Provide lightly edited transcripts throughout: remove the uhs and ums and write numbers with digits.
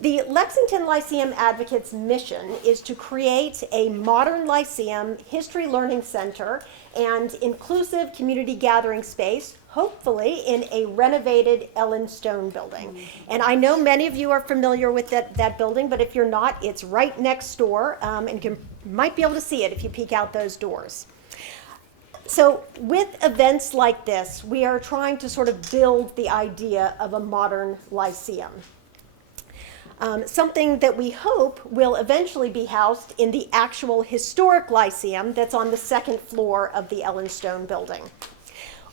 The Lexington Lyceum Advocates' mission is to create a modern Lyceum history learning center and inclusive community gathering space, hopefully in a renovated Ellen Stone building. And I know many of you are familiar with that building, but if you're not, it's right next door, and you might be able to see it if you peek out those doors. So with events like this, we are trying to sort of build the idea of a modern Lyceum. Something that we hope will eventually be housed in the actual historic Lyceum that's on the second floor of the Ellen Stone building.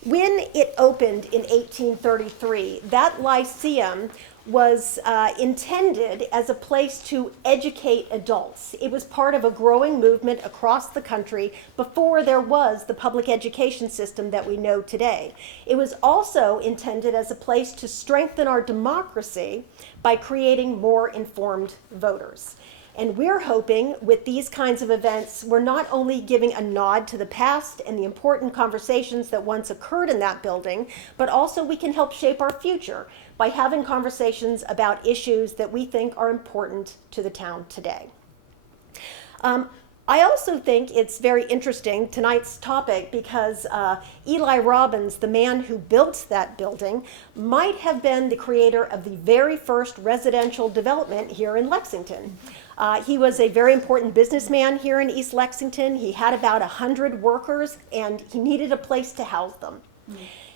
When it opened in 1833, that Lyceum was intended as a place to educate adults. It was part of a growing movement across the country before there was the public education system that we know today. It was also intended as a place to strengthen our democracy by creating more informed voters. And we're hoping with these kinds of events, we're not only giving a nod to the past and the important conversations that once occurred in that building, but also we can help shape our future by having conversations about issues that we think are important to the town today. I also think it's very interesting, tonight's topic, because Eli Robbins, the man who built that building, might have been the creator of the very first residential development here in Lexington. He was a very important businessman here in East Lexington. He had about 100 workers, and he needed a place to house them.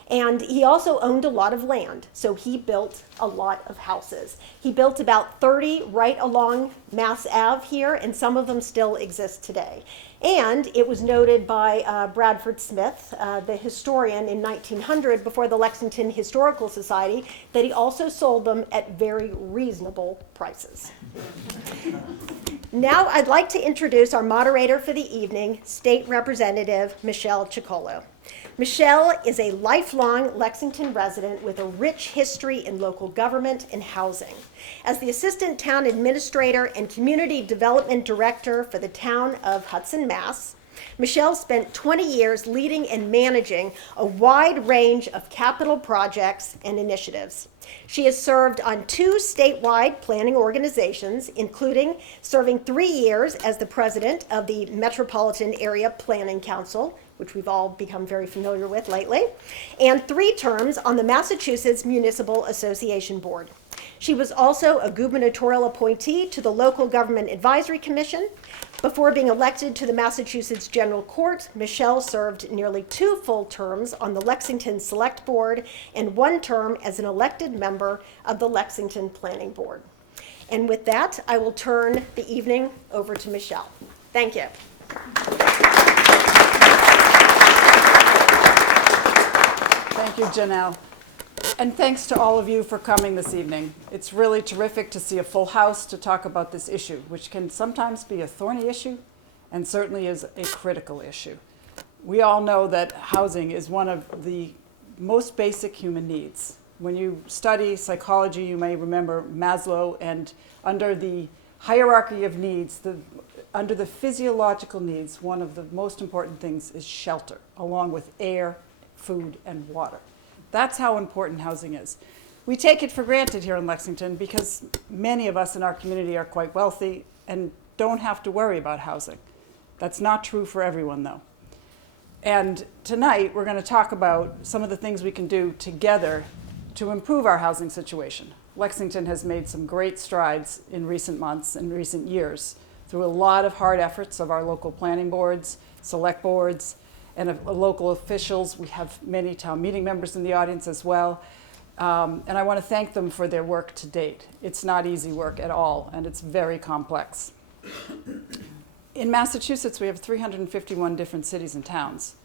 And he also owned a lot of land, so he built a lot of houses. He built about 30 right along Mass Ave here, and some of them still exist today. And it was noted by Bradford Smith, the historian in 1900 before the Lexington Historical Society, that he also sold them at very reasonable prices. Now I'd like to introduce our moderator for the evening, State Representative Michelle Ciccolo. Michelle is a lifelong Lexington resident with a rich history in local government and housing. As the Assistant Town Administrator and Community Development Director for the town of Hudson, Mass., Michelle spent 20 years leading and managing a wide range of capital projects and initiatives. She has served on 2 statewide planning organizations, including serving 3 years as the president of the Metropolitan Area Planning Council, which we've all become very familiar with lately, and 3 terms on the Massachusetts Municipal Association Board. She was also a gubernatorial appointee to the Local Government Advisory Commission. Before being elected to the Massachusetts General Court, Michelle served nearly 2 full terms on the Lexington Select Board and 1 term as an elected member of the Lexington Planning Board. And with that, I will turn the evening over to Michelle. Thank you. Thank you, Janelle. And thanks to all of you for coming this evening. It's really terrific to see a full house to talk about this issue, which can sometimes be a thorny issue and certainly is a critical issue. We all know that housing is one of the most basic human needs. When you study psychology, you may remember Maslow, and under the hierarchy of needs, under the physiological needs, one of the most important things is shelter, along with air, food, and water. That's how important housing is. We take it for granted here in Lexington because many of us in our community are quite wealthy and don't have to worry about housing. That's not true for everyone, though. And tonight, we're going to talk about some of the things we can do together to improve our housing situation. Lexington has made some great strides in recent months and recent years through a lot of hard efforts of our local planning boards, select boards, and of local officials. We have many town meeting members in the audience as well. And I want to thank them for their work to date. It's not easy work at all, and it's very complex. In Massachusetts, we have 351 different cities and towns.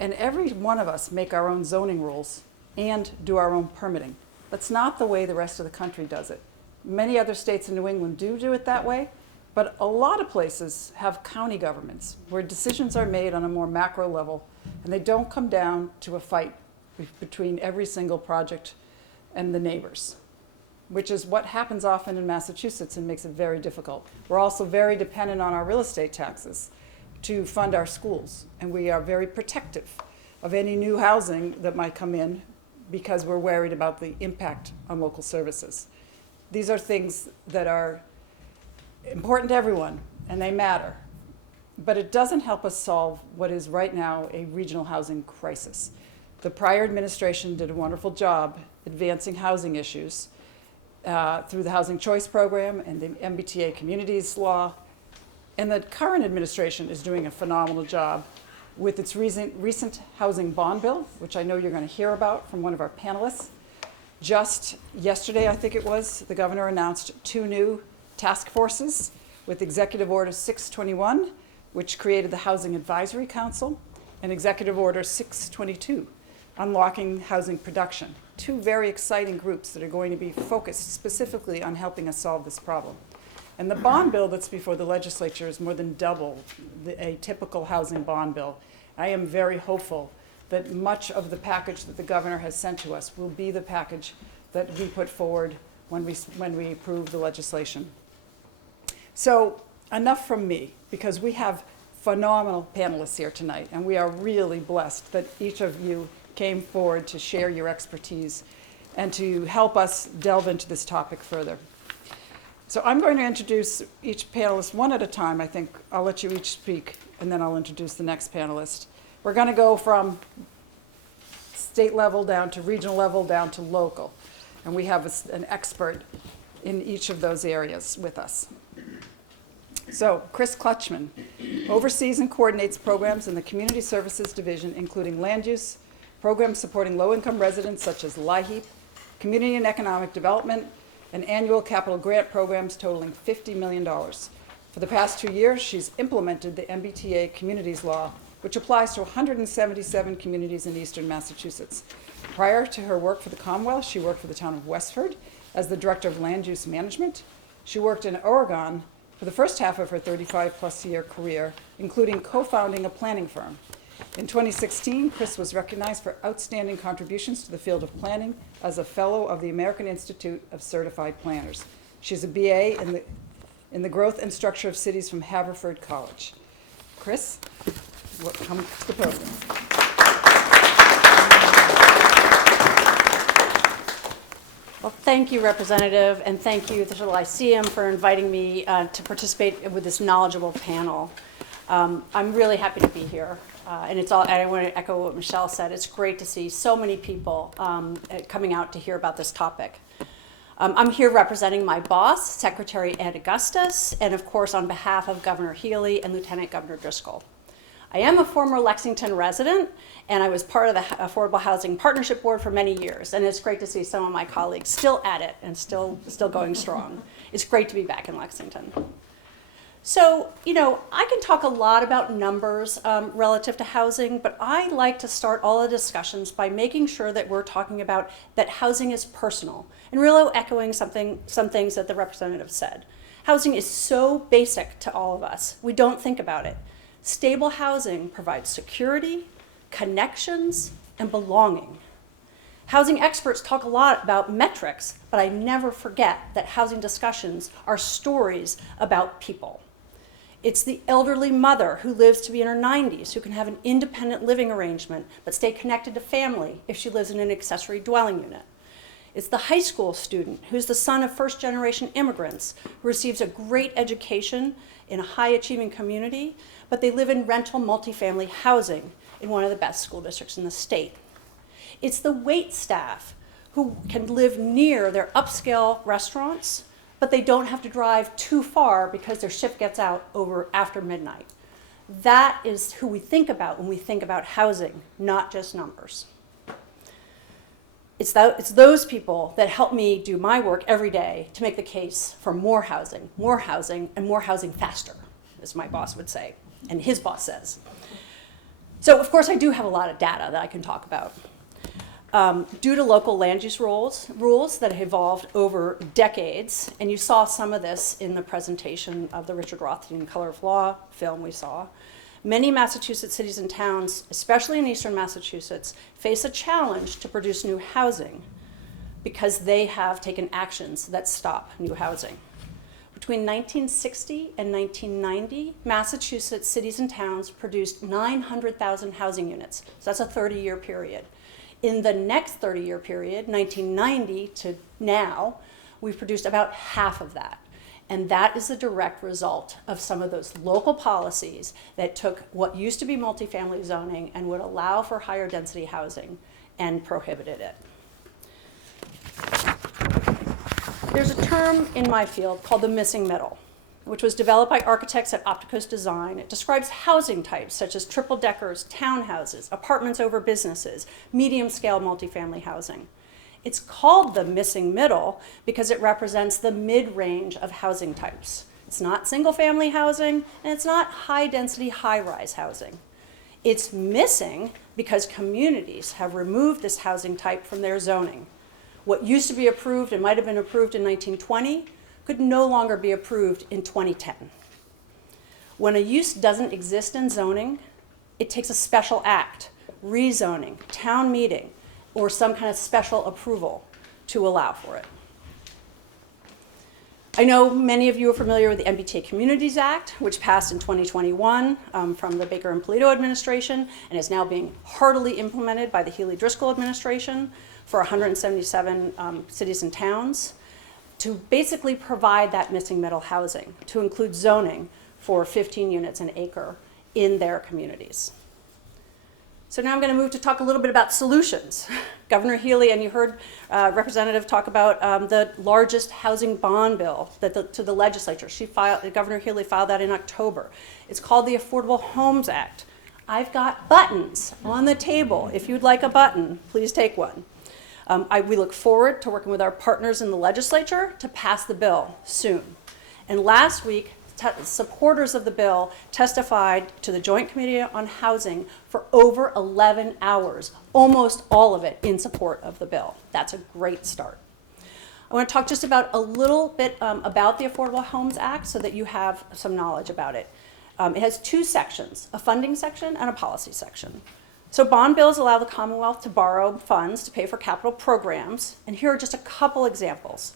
And every one of us make our own zoning rules and do our own permitting. That's not the way the rest of the country does it. Many other states in New England do it that way, but a lot of places have county governments where decisions are made on a more macro level, and they don't come down to a fight between every single project and the neighbors, which is what happens often in Massachusetts and makes it very difficult. We're also very dependent on our real estate taxes to fund our schools, and we are very protective of any new housing that might come in because we're worried about the impact on local services. These are things that are important to everyone, and they matter. But it doesn't help us solve what is right now a regional housing crisis. The prior administration did a wonderful job advancing housing issues through the Housing Choice Program and the MBTA Communities Law. And the current administration is doing a phenomenal job with its recent housing bond bill, which I know you're going to hear about from one of our panelists. Just yesterday, I think it was, the governor announced 2 new task forces with Executive Order 621, which created the Housing Advisory Council, and Executive Order 622, unlocking housing production. 2 very exciting groups that are going to be focused specifically on helping us solve this problem. And the bond bill that's before the legislature is more than double a typical housing bond bill. I am very hopeful that much of the package that the governor has sent to us will be the package that we put forward when we approve the legislation. So enough from me, because we have phenomenal panelists here tonight, and we are really blessed that each of you came forward to share your expertise and to help us delve into this topic further. So I'm going to introduce each panelist one at a time. I think I'll let you each speak, and then I'll introduce the next panelist. We're going to go from state level down to regional level down to local, and we have an expert in each of those areas with us. So, Chris Clutchman oversees and coordinates programs in the Community Services Division, including land use, programs supporting low-income residents such as LIHEAP, community and economic development, and annual capital grant programs totaling $50 million. For the past 2 years, she's implemented the MBTA Communities Law, which applies to 177 communities in eastern Massachusetts. Prior to her work for the Commonwealth, she worked for the town of Westford as the Director of Land Use Management. She worked in Oregon for the first half of her 35-plus year career, including co-founding a planning firm. In 2016, Chris was recognized for outstanding contributions to the field of planning as a Fellow of the American Institute of Certified Planners. She's a BA in the Growth and Structure of Cities from Haverford College. Chris, come to the podium. Well, thank you, Representative, and thank you to the Lyceum for inviting me to participate with this knowledgeable panel. I'm really happy to be here, and I want to echo what Michelle said. It's great to see so many people coming out to hear about this topic. I'm here representing my boss, Secretary Ed Augustus, and of course on behalf of Governor Healy and Lieutenant Governor Driscoll. I am a former Lexington resident, and I was part of the Affordable Housing Partnership Board for many years, and it's great to see some of my colleagues still at it and still going strong. It's great to be back in Lexington. So, I can talk a lot about numbers relative to housing, but I like to start all the discussions by making sure that we're talking about that housing is personal, and really echoing some things that the representative said. Housing is so basic to all of us. We don't think about it. Stable housing provides security, connections, and belonging. Housing experts talk a lot about metrics, but I never forget that housing discussions are stories about people. It's the elderly mother who lives to be in her 90s who can have an independent living arrangement but stay connected to family if she lives in an accessory dwelling unit. It's the high school student who's the son of first-generation immigrants who receives a great education in a high-achieving community, but they live in rental multifamily housing in one of the best school districts in the state. It's the wait staff who can live near their upscale restaurants, but they don't have to drive too far because their shift gets out after midnight. That is who we think about when we think about housing, not just numbers. It's those people that help me do my work every day to make the case for more housing, and more housing faster, as my boss would say, and his boss says. So, of course, I do have a lot of data that I can talk about. Due to local land use rules that have evolved over decades, and you saw some of this in the presentation of the Richard Rothstein Color of Law film we saw, many Massachusetts cities and towns, especially in eastern Massachusetts, face a challenge to produce new housing because they have taken actions that stop new housing. Between 1960 and 1990, Massachusetts cities and towns produced 900,000 housing units. So that's a 30-year period. In the next 30-year period, 1990 to now, we've produced about half of that. And that is the direct result of some of those local policies that took what used to be multifamily zoning and would allow for higher density housing and prohibited it. There's a term in my field called the missing middle, which was developed by architects at Opticos Design. It describes housing types such as triple deckers, townhouses, apartments over businesses, medium-scale multifamily housing. It's called the missing middle because it represents the mid-range of housing types. It's not single-family housing, and it's not high-density, high-rise housing. It's missing because communities have removed this housing type from their zoning. What used to be approved and might have been approved in 1920 could no longer be approved in 2010. When a use doesn't exist in zoning, it takes a special act, rezoning, town meeting, or some kind of special approval to allow for it. I know many of you are familiar with the MBTA Communities Act, which passed in 2021 from the Baker and Polito administration and is now being heartily implemented by the Healy-Driscoll administration for 177 cities and towns to basically provide that missing middle housing, to include zoning for 15 units an acre in their communities. So now I'm going to move to talk a little bit about solutions. Governor Healy, and you heard Representative talk about the largest housing bond bill to the legislature. Governor Healy filed that in October. It's called the Affordable Homes Act. I've got buttons on the table. If you'd like a button, please take one. We look forward to working with our partners in the legislature to pass the bill soon. And last week, supporters of the bill testified to the Joint Committee on Housing for over 11 hours, almost all of it in support of the bill. That's a great start. I want to talk just about a little bit about the Affordable Homes Act so that you have some knowledge about it. It has two sections, a funding section and a policy section. So bond bills allow the Commonwealth to borrow funds to pay for capital programs, and here are just a couple examples.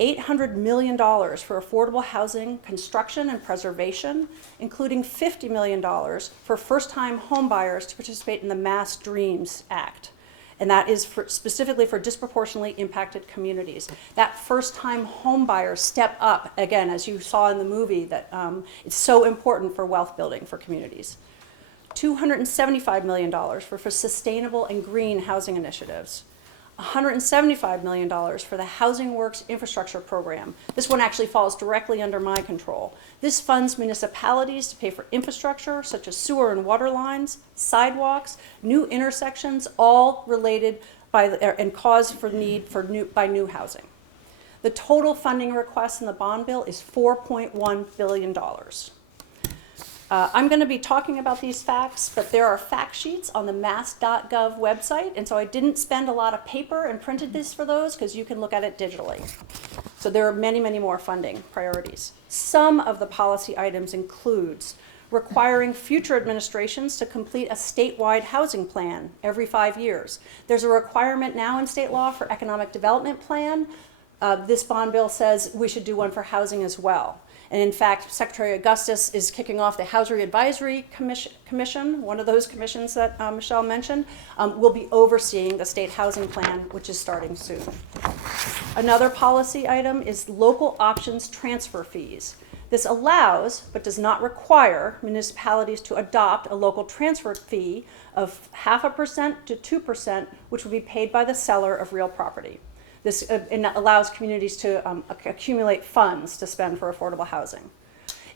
$800 million for affordable housing construction and preservation, including $50 million for first-time home buyers to participate in the Mass Dreams Act. And that is specifically for disproportionately impacted communities. That first-time home buyers step up, again, as you saw in the movie, that it's so important for wealth building for communities. $275 million for sustainable and green housing initiatives. $175 million for the Housing Works Infrastructure Program. This one actually falls directly under my control. This funds municipalities to pay for infrastructure such as sewer and water lines, sidewalks, new intersections, all related and cause for need by new housing. The total funding request in the bond bill is $4.1 billion. I'm going to be talking about these facts, but there are fact sheets on the mass.gov website, and so I didn't spend a lot of paper and printed this for those because you can look at it digitally. So there are many, many more funding priorities. Some of the policy items includes requiring future administrations to complete a statewide housing plan every 5 years. There's a requirement now in state law for economic development plan. This bond bill says we should do one for housing as well. And in fact, Secretary Augustus is kicking off the Housing Advisory Commission, one of those commissions that Michelle mentioned, will be overseeing the state housing plan, which is starting soon. Another policy item is local options transfer fees. This allows, but does not require, municipalities to adopt a local transfer fee of 0.5% to 2%, which will be paid by the seller of real property. This allows communities to accumulate funds to spend for affordable housing.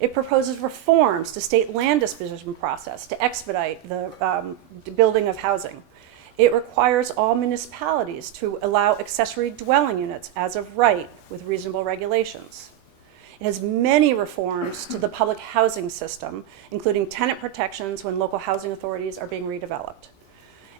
It proposes reforms to state land disposition process to expedite the building of housing. It requires all municipalities to allow accessory dwelling units as of right with reasonable regulations. It has many reforms to the public housing system, including tenant protections when local housing authorities are being redeveloped.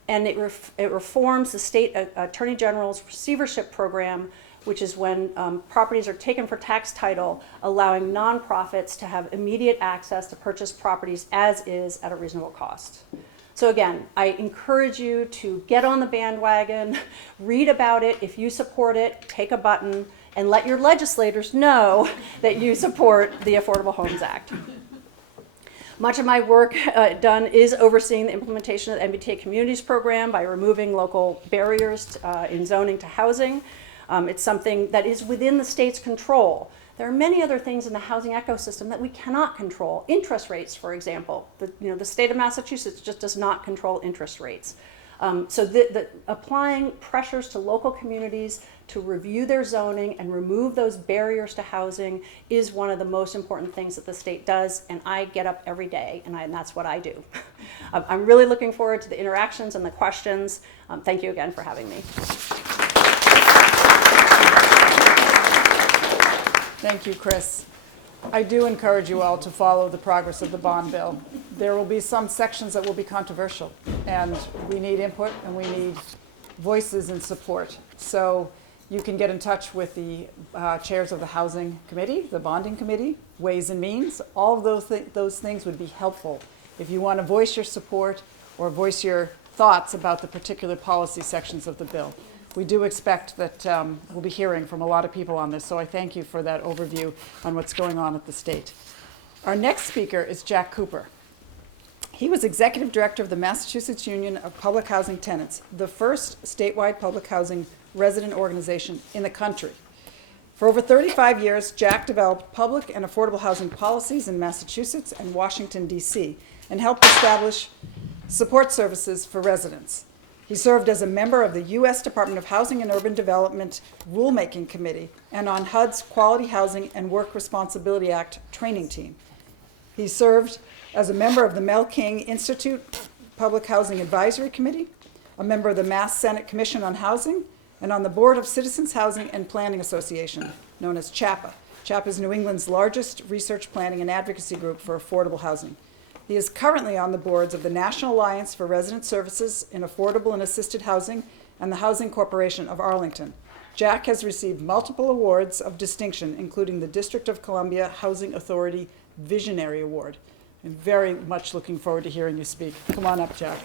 And it reforms the state attorney general's receivership program, which is when properties are taken for tax title, allowing nonprofits to have immediate access to purchase properties as is at a reasonable cost. So again, I encourage you to get on the bandwagon, read about it. If you support it, take a button, and let your legislators know that you support the Affordable Homes Act. Much of my work done is overseeing the implementation of the MBTA Communities Program by removing local barriers in zoning to housing. It's something that is within the state's control. There are many other things in the housing ecosystem that we cannot control. Interest rates, for example. The state of Massachusetts just does not control interest rates. So applying pressures to local communities to review their zoning and remove those barriers to housing is one of the most important things that the state does, and I get up every day, and that's what I do. I'm really looking forward to the interactions and the questions. Thank you again for having me. Thank you, Chris. I do encourage you all to follow the progress of the bond bill. There will be some sections that will be controversial, and we need input and we need voices and support. So you can get in touch with the chairs of the Housing Committee, the Bonding Committee, Ways and Means. All of those things would be helpful if you want to voice your support or voice your thoughts about the particular policy sections of the bill. We do expect that we'll be hearing from a lot of people on this, so I thank you for that overview on what's going on at the state. Our next speaker is Jack Cooper. He was Executive Director of the Massachusetts Union of Public Housing Tenants, the first statewide public housing resident organization in the country. For over 35 years, Jack developed public and affordable housing policies in Massachusetts and Washington, D.C., and helped establish support services for residents. He served as a member of the U.S. Department of Housing and Urban Development Rulemaking Committee and on HUD's Quality Housing and Work Responsibility Act training team. He served as a member of the Mel King Institute Public Housing Advisory Committee, a member of the Mass Senate Commission on Housing, and on the board of Citizens Housing and Planning Association, known as CHAPA. CHAPA is New England's largest research planning and advocacy group for affordable housing. He is currently on the boards of the National Alliance for Resident Services in Affordable and Assisted Housing and the Housing Corporation of Arlington. Jack has received multiple awards of distinction, including the District of Columbia Housing Authority Visionary Award. I'm very much looking forward to hearing you speak. Come on up, Jack.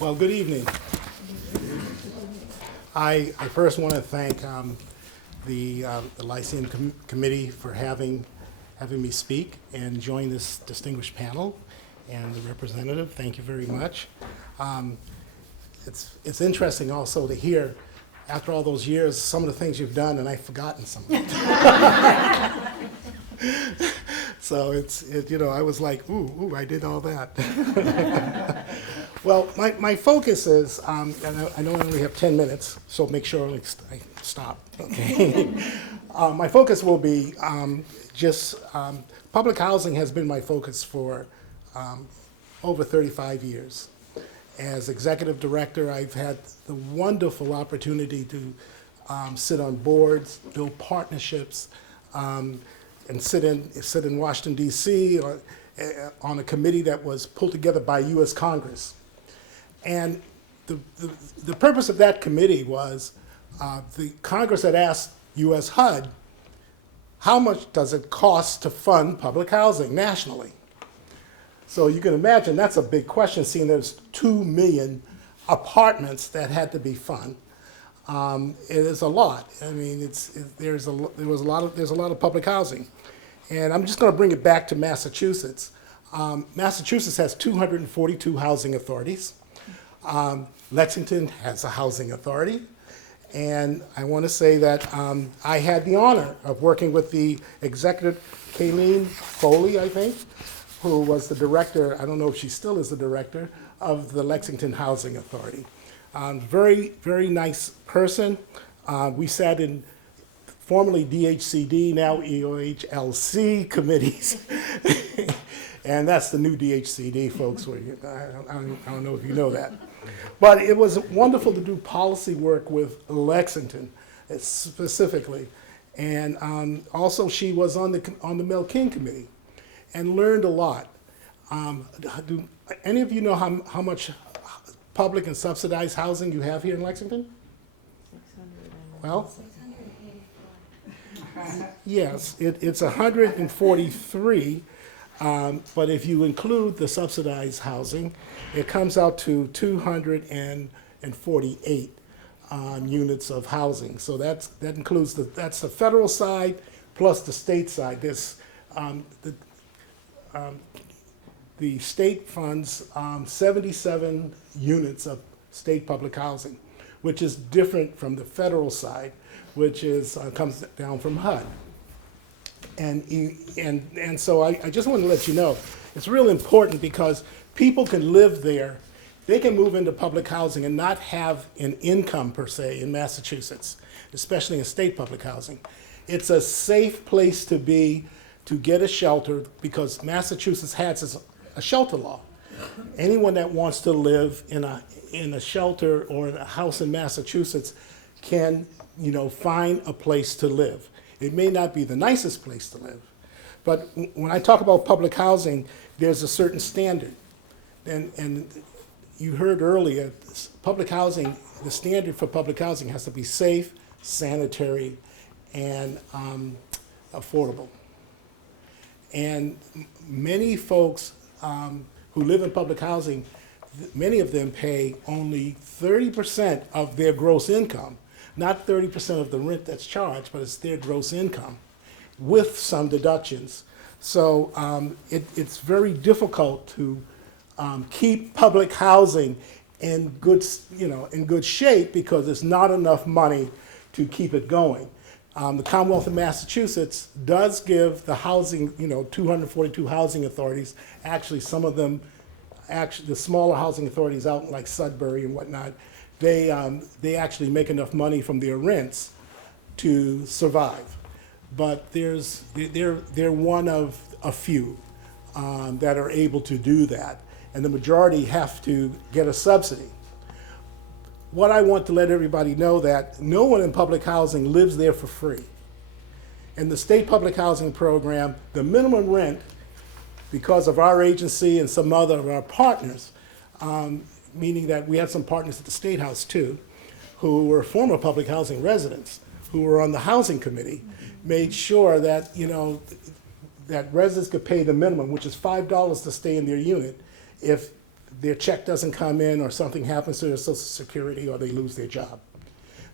Well, good evening. I first want to thank the Lyceum committee for having me speak and join this distinguished panel, and the representative. Thank you very much. It's interesting also to hear, after all those years, some of the things you've done, and I've forgotten some of it. So I was like, ooh, I did all that. Well, my focus is, and I know I only have 10 minutes, so make sure I stop, okay? My focus will be public housing has been my focus for over 35 years. As executive director, I've had the wonderful opportunity to sit on boards, build partnerships, and sit in Washington, D.C., or on a committee that was pulled together by U.S. Congress. And the purpose of that committee was the Congress had asked U.S. HUD, how much does it cost to fund public housing nationally? So you can imagine that's a big question, seeing there's 2 million apartments that had to be funded. It is a lot. I mean, there's a lot of public housing, and I'm just going to bring it back to Massachusetts. Massachusetts has 242 housing authorities. Lexington has a housing authority, and I want to say that I had the honor of working with the executive, Kayleen Foley, I think, who was the director, I don't know if she still is the director, of the Lexington Housing Authority. Very, very nice person. We sat in formerly DHCD, now EOHLC committees. And that's the new DHCD, folks. I don't know if you know that. But it was wonderful to do policy work with Lexington specifically. And also she was on the Mel King Committee and learned a lot. Do any of you know how much public and subsidized housing you have here in Lexington? 600. Well, 684. Yes, it's 143. But if you include the subsidized housing, it comes out to 248 units of housing. So that includes that's the federal side plus the state side. the state funds 77 units of state public housing, which is different from the federal side, which is comes down from HUD. And so I just want to let you know, it's real important because people can live there. They can move into public housing and not have an income per se in Massachusetts, especially in state public housing. It's a safe place to be, to get a shelter, because Massachusetts has a shelter law. Anyone that wants to live in a shelter or in a house in Massachusetts can, find a place to live. It may not be the nicest place to live, but when I talk about public housing, there's a certain standard. And you heard earlier, public housing, the standard for public housing has to be safe, sanitary, and affordable. And many folks who live in public housing, many of them pay only 30% of their gross income, not 30% of the rent that's charged, but it's their gross income with some deductions. So it's very difficult to keep public housing in good shape because there's not enough money to keep it going. The Commonwealth of Massachusetts does give the housing, 242 housing authorities, actually some of them, the smaller housing authorities out like Sudbury and whatnot, they actually make enough money from their rents to survive. But they're one of a few that are able to do that, and the majority have to get a subsidy. What I want to let everybody know that no one in public housing lives there for free. In the state public housing program, the minimum rent, because of our agency and some other of our partners, meaning that we had some partners at the State House too, who were former public housing residents, who were on the housing committee, made sure that, that residents could pay the minimum, which is $5 to stay in their unit if their check doesn't come in or something happens to their Social Security or they lose their job.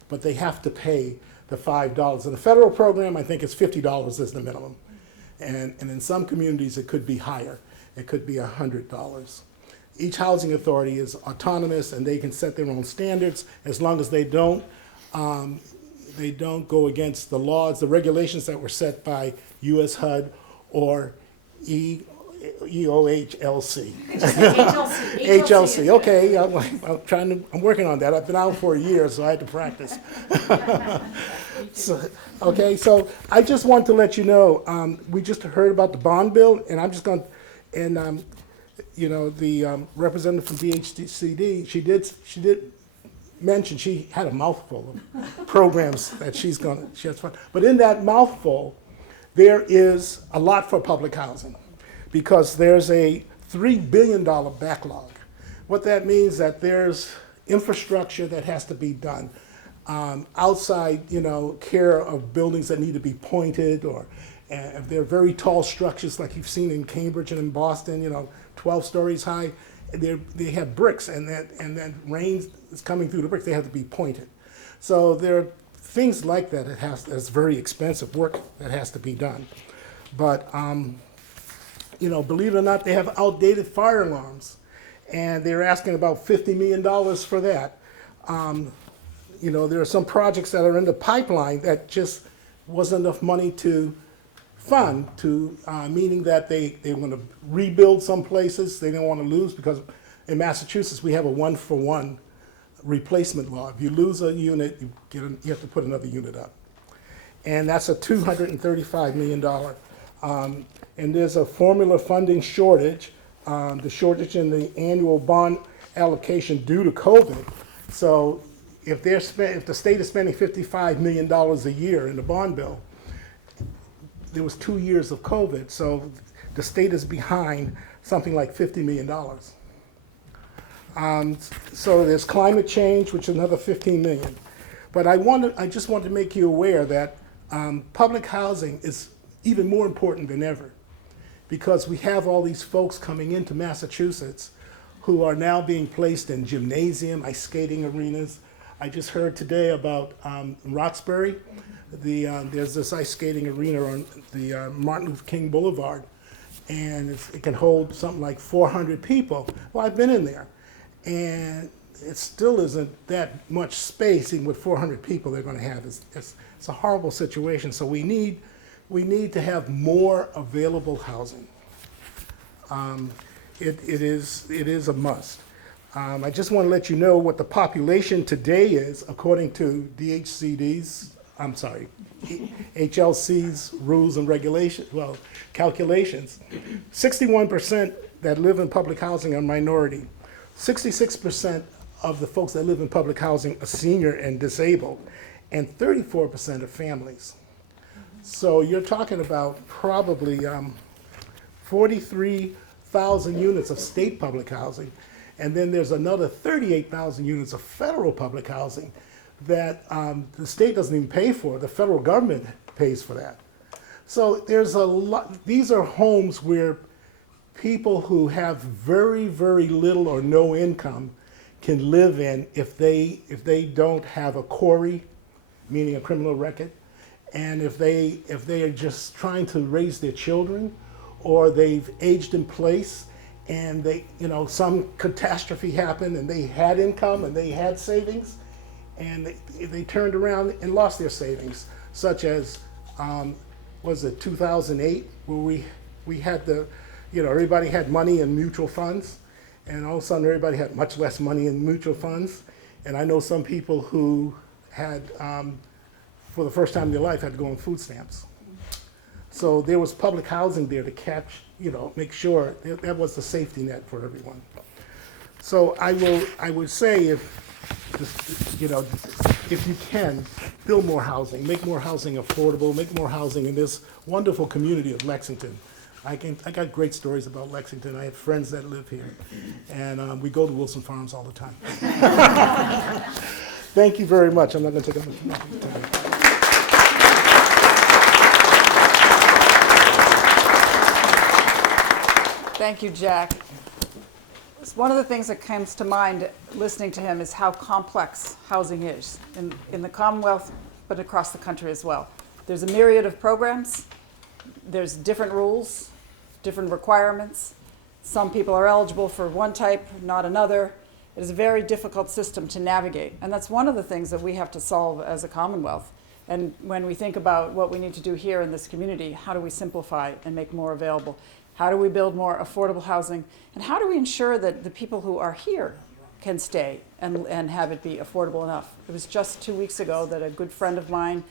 But they have to pay the $5. In the federal program, I think it's $50 is the minimum. And in some communities, it could be higher. It could be $100. Each housing authority is autonomous and they can set their own standards as long as they don't go against the laws, the regulations that were set by US HUD or EOHLC. HLC. Okay, I'm working on that. I've been out for a year, so I had to practice. So I just want to let you know, we just heard about the bond bill, and I'm just going to, the representative from DHCD, she did mention she had a mouthful of programs that she has fun. But in that mouthful, there is a lot for public housing, because there's a $3 billion backlog. What that means that there's infrastructure that has to be done. Outside, care of buildings that need to be pointed, or if they're very tall structures like you've seen in Cambridge and in Boston, 12 stories high, they have bricks, and then rain is coming through the bricks, they have to be pointed. So there are things like that that's very expensive work that has to be done. But believe it or not, they have outdated fire alarms, and they're asking about $50 million for that. There are some projects that are in the pipeline that just wasn't enough money to fund, meaning that they want to rebuild some places they don't want to lose, because in Massachusetts we have a 1-for-1 replacement law. If you lose a unit, you have to put another unit up. And that's a $235 million. And there's a formula funding shortage, the shortage in the annual bond allocation due to COVID. So if the state is spending $55 million a year in the bond bill, there was 2 years of COVID, so the state is behind something like $50 million. So there's climate change, which is another $15 million. But I just want to make you aware that public housing is even more important than ever, because we have all these folks coming into Massachusetts who are now being placed in gymnasium, ice skating arenas. I just heard today about Roxbury. There's this ice skating arena on the Martin Luther King Boulevard, and it can hold something like 400 people. Well, I've been in there, and it still isn't that much space, even with 400 people they're going to have. It's a horrible situation. So we need to have more available housing. It is a must. I just want to let you know what the population today is, according to HLC's rules and regulations, well, calculations. 61% that live in public housing are minority. 66% of the folks that live in public housing are senior and disabled, and 34% are families. So you're talking about probably 43,000 units of state public housing, and then there's another 38,000 units of federal public housing that the state doesn't even pay for. The federal government pays for that. So there's a lot. These are homes where people who have very, very little or no income can live in if they don't have a CORI, meaning a criminal record, and if they are just trying to raise their children, or they've aged in place and some catastrophe happened and they had income and they had savings, and they turned around and lost their savings, such as was it 2008, where we had everybody had money in mutual funds, and all of a sudden everybody had much less money in mutual funds. And I know some people who had, for the first time in their life, had to go on food stamps. So there was public housing there to make sure that was the safety net for everyone. So I would say if you can, build more housing, make more housing affordable, make more housing in this wonderful community of Lexington. I got great stories about Lexington. I have friends that live here, and we go to Wilson Farms all the time. Thank you very much. I'm not going to take up much time. Thank you, Jack. One of the things that comes to mind listening to him is how complex housing is in the Commonwealth, but across the country as well. There's a myriad of programs. There's different rules, different requirements. Some people are eligible for one type, not another. It is a very difficult system to navigate. And that's one of the things that we have to solve as a Commonwealth. And when we think about what we need to do here in this community, how do we simplify and make more available? How do we build more affordable housing? And how do we ensure that the people who are here can stay and have it be affordable enough? It was just 2 weeks ago that a good friend of mine,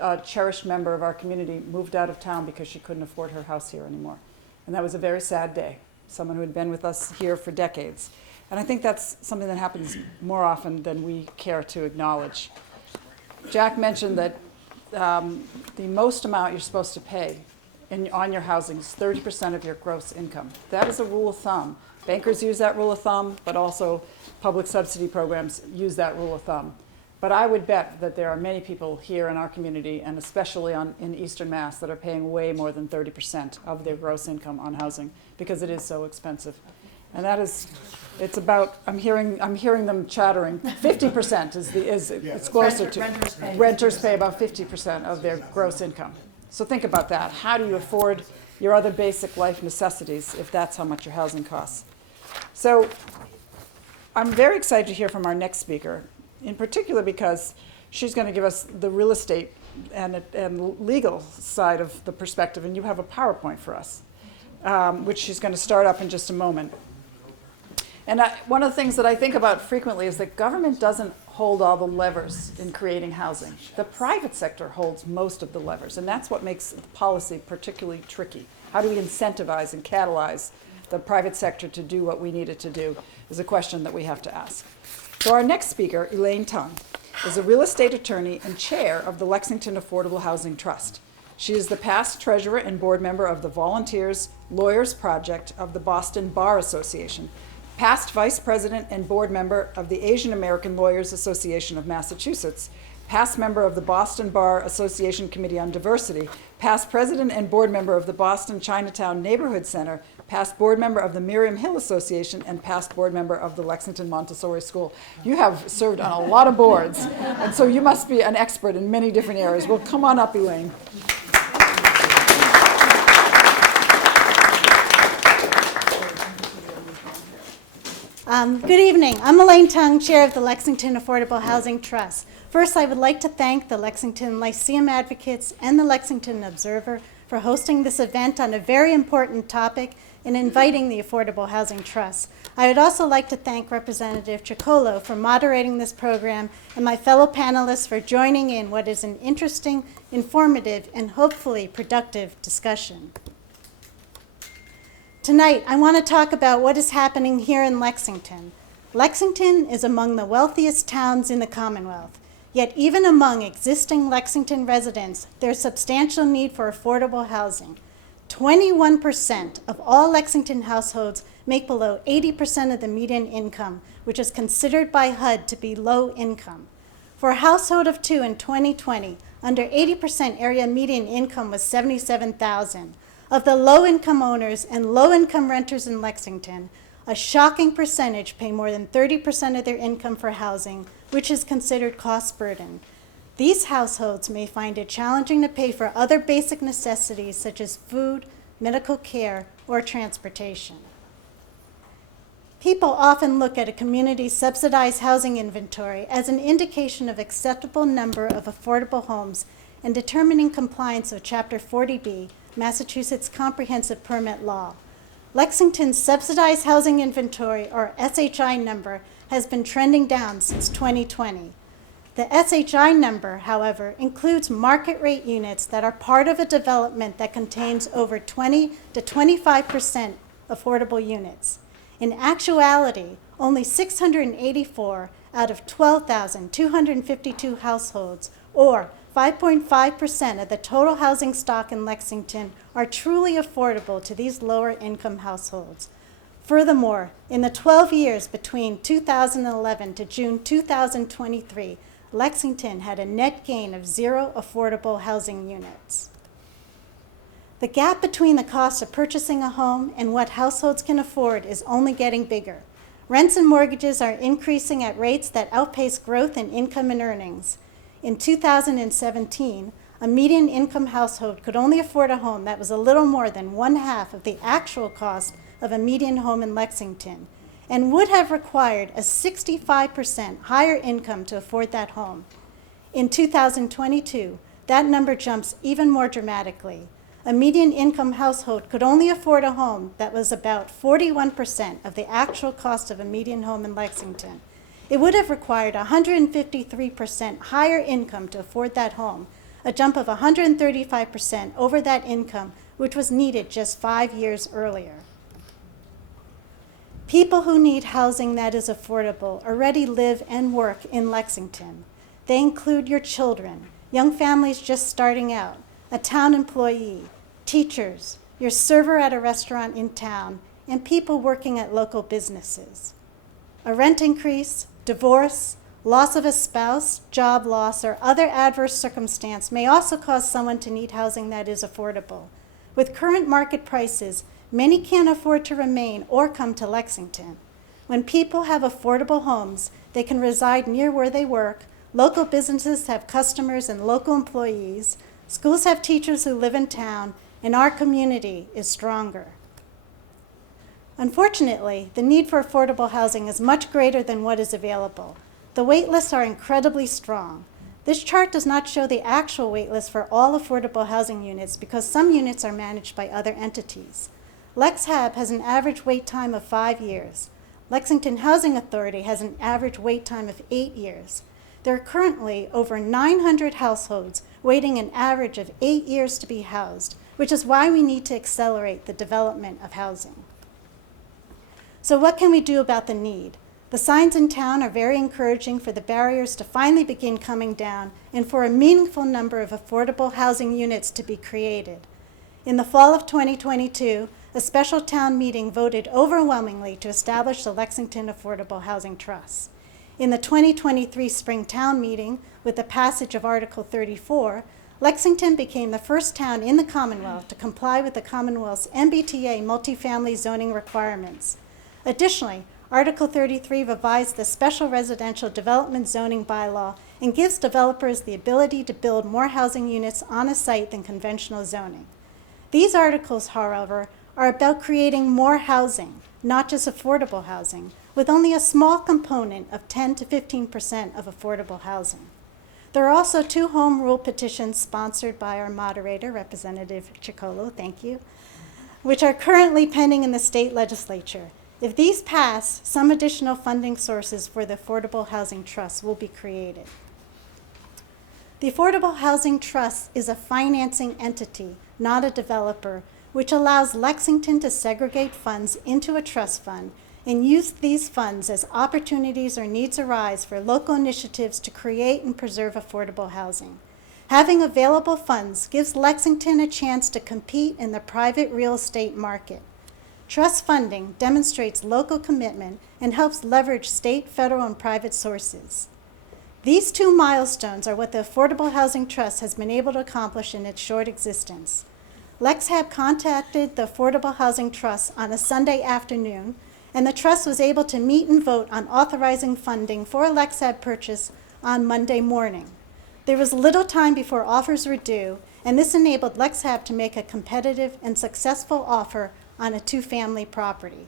a cherished member of our community, moved out of town because she couldn't afford her house here anymore. And that was a very sad day. Someone who had been with us here for decades. And I think that's something that happens more often than we care to acknowledge. Jack mentioned that the most amount you're supposed to pay on your housing is 30% of your gross income. That is a rule of thumb. Bankers use that rule of thumb, but also public subsidy programs use that rule of thumb. But I would bet that there are many people here in our community, and especially in Eastern Mass, that are paying way more than 30% of their gross income on housing because it is so expensive. And that is, it's about, I'm hearing them chattering. 50% it's closer to. Renters pay about 50% of their gross income. So think about that. How do you afford your other basic life necessities if that's how much your housing costs? So I'm very excited to hear from our next speaker, in particular because she's going to give us the real estate and legal side of the perspective, and you have a PowerPoint for us, which she's going to start up in just a moment. And one of the things that I think about frequently is that government doesn't hold all the levers in creating housing. The private sector holds most of the levers, and that's what makes policy particularly tricky. How do we incentivize and catalyze the private sector to do what we need it to do is a question that we have to ask. So our next speaker, Elaine Tung, is a real estate attorney and chair of the Lexington Affordable Housing Trust. She is the past treasurer and board member of the Volunteers Lawyers Project of the Boston Bar Association, past vice president and board member of the Asian American Lawyers Association of Massachusetts, past member of the Boston Bar Association Committee on Diversity, past president and board member of the Boston Chinatown Neighborhood Center, past board member of the Miriam Hill Association, and past board member of the Lexington Montessori School. You have served on a lot of boards, and so you must be an expert in many different areas. Well, come on up, Elaine. Good evening. I'm Elaine Tung, Chair of the Lexington Affordable Housing Trust. First, I would like to thank the Lexington Lyceum Advocates and the Lexington Observer for hosting this event on a very important topic and inviting the Affordable Housing Trust. I would also like to thank Representative Ciccolo for moderating this program and my fellow panelists for joining in what is an interesting, informative, and hopefully productive discussion. Tonight, I want to talk about what is happening here in Lexington. Lexington is among the wealthiest towns in the Commonwealth, yet even among existing Lexington residents, there's substantial need for affordable housing. 21% of all Lexington households make below 80% of the median income, which is considered by HUD to be low income. For a household of two in 2020, under 80% area median income was $77,000. Of the low-income owners and low-income renters in Lexington, a shocking percentage pay more than 30% of their income for housing, which is considered cost burden. These households may find it challenging to pay for other basic necessities such as food, medical care, or transportation. People often look at a community's subsidized housing inventory as an indication of acceptable number of affordable homes in determining compliance with Chapter 40B, Massachusetts Comprehensive Permit Law. Lexington's Subsidized Housing Inventory, or SHI number, has been trending down since 2020. The SHI number, however, includes market rate units that are part of a development that contains over 20 to 25% affordable units. In actuality, only 684 out of 12,252 households, or 5.5% of the total housing stock in Lexington, are truly affordable to these lower income households. Furthermore, in the 12 years between 2011 to June 2023, Lexington had a net gain of 0 affordable housing units. The gap between the cost of purchasing a home and what households can afford is only getting bigger. Rents and mortgages are increasing at rates that outpace growth in income and earnings. In 2017, a median income household could only afford a home that was a little more than 1/2 of the actual cost of a median home in Lexington, and would have required a 65% higher income to afford that home. In 2022, that number jumps even more dramatically. A median income household could only afford a home that was about 41% of the actual cost of a median home in Lexington. It would have required 153% higher income to afford that home, a jump of 135% over that income, which was needed just 5 years earlier. People who need housing that is affordable already live and work in Lexington. They include your children, young families just starting out, a town employee, teachers, your server at a restaurant in town, and people working at local businesses. A rent increase, divorce, loss of a spouse, job loss, or other adverse circumstance may also cause someone to need housing that is affordable. With current market prices, many can't afford to remain or come to Lexington. When people have affordable homes, they can reside near where they work, local businesses have customers and local employees, schools have teachers who live in town, and our community is stronger. Unfortunately, the need for affordable housing is much greater than what is available. The wait lists are incredibly strong. This chart does not show the actual wait list for all affordable housing units because some units are managed by other entities. LexHab has an average wait time of 5 years. Lexington Housing Authority has an average wait time of 8 years. There are currently over 900 households waiting an average of 8 years to be housed, which is why we need to accelerate the development of housing. So what can we do about the need? The signs in town are very encouraging for the barriers to finally begin coming down and for a meaningful number of affordable housing units to be created. In the fall of 2022, a special town meeting voted overwhelmingly to establish the Lexington Affordable Housing Trust. In the 2023 spring town meeting, with the passage of Article 34, Lexington became the first town in the Commonwealth to comply with the Commonwealth's MBTA multifamily zoning requirements. Additionally, Article 33 revised the Special Residential Development Zoning Bylaw and gives developers the ability to build more housing units on a site than conventional zoning. These articles, however, are about creating more housing, not just affordable housing, with only a small component of 10 to 15% of affordable housing. There are also 2 home rule petitions sponsored by our moderator, Representative Ciccolo, thank you, which are currently pending in the state legislature. If these pass, some additional funding sources for the Affordable Housing Trust will be created. The Affordable Housing Trust is a financing entity, not a developer, which allows Lexington to segregate funds into a trust fund and use these funds as opportunities or needs arise for local initiatives to create and preserve affordable housing. Having available funds gives Lexington a chance to compete in the private real estate market. Trust funding demonstrates local commitment and helps leverage state, federal, and private sources. These 2 milestones are what the Affordable Housing Trust has been able to accomplish in its short existence. LexHab contacted the Affordable Housing Trust on a Sunday afternoon, and the Trust was able to meet and vote on authorizing funding for a LexHab purchase on Monday morning. There was little time before offers were due, and this enabled LexHab to make a competitive and successful offer on a 2-family property.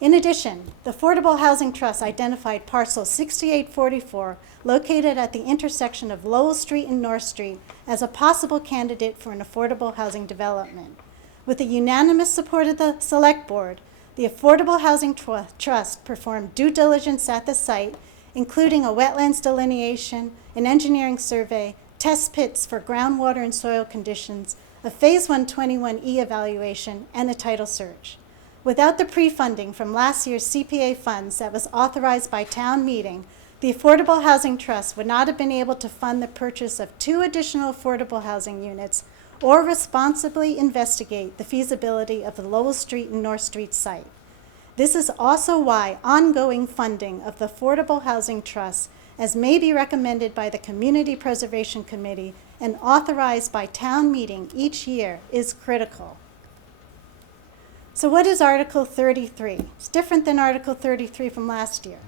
In addition, the Affordable Housing Trust identified parcel 6844, located at the intersection of Lowell Street and North Street, as a possible candidate for an affordable housing development. With the unanimous support of the Select Board, the Affordable Housing Trust performed due diligence at the site, including a wetlands delineation, an engineering survey, test pits for groundwater and soil conditions, a Phase 121E evaluation, and a title search. Without the pre-funding from last year's CPA funds that was authorized by town meeting, the Affordable Housing Trust would not have been able to fund the purchase of 2 additional affordable housing units or responsibly investigate the feasibility of the Lowell Street and North Street site. This is also why ongoing funding of the Affordable Housing Trust, as may be recommended by the Community Preservation Committee and authorized by town meeting each year, is critical. So what is Article 33? It's different than Article 33 from last year.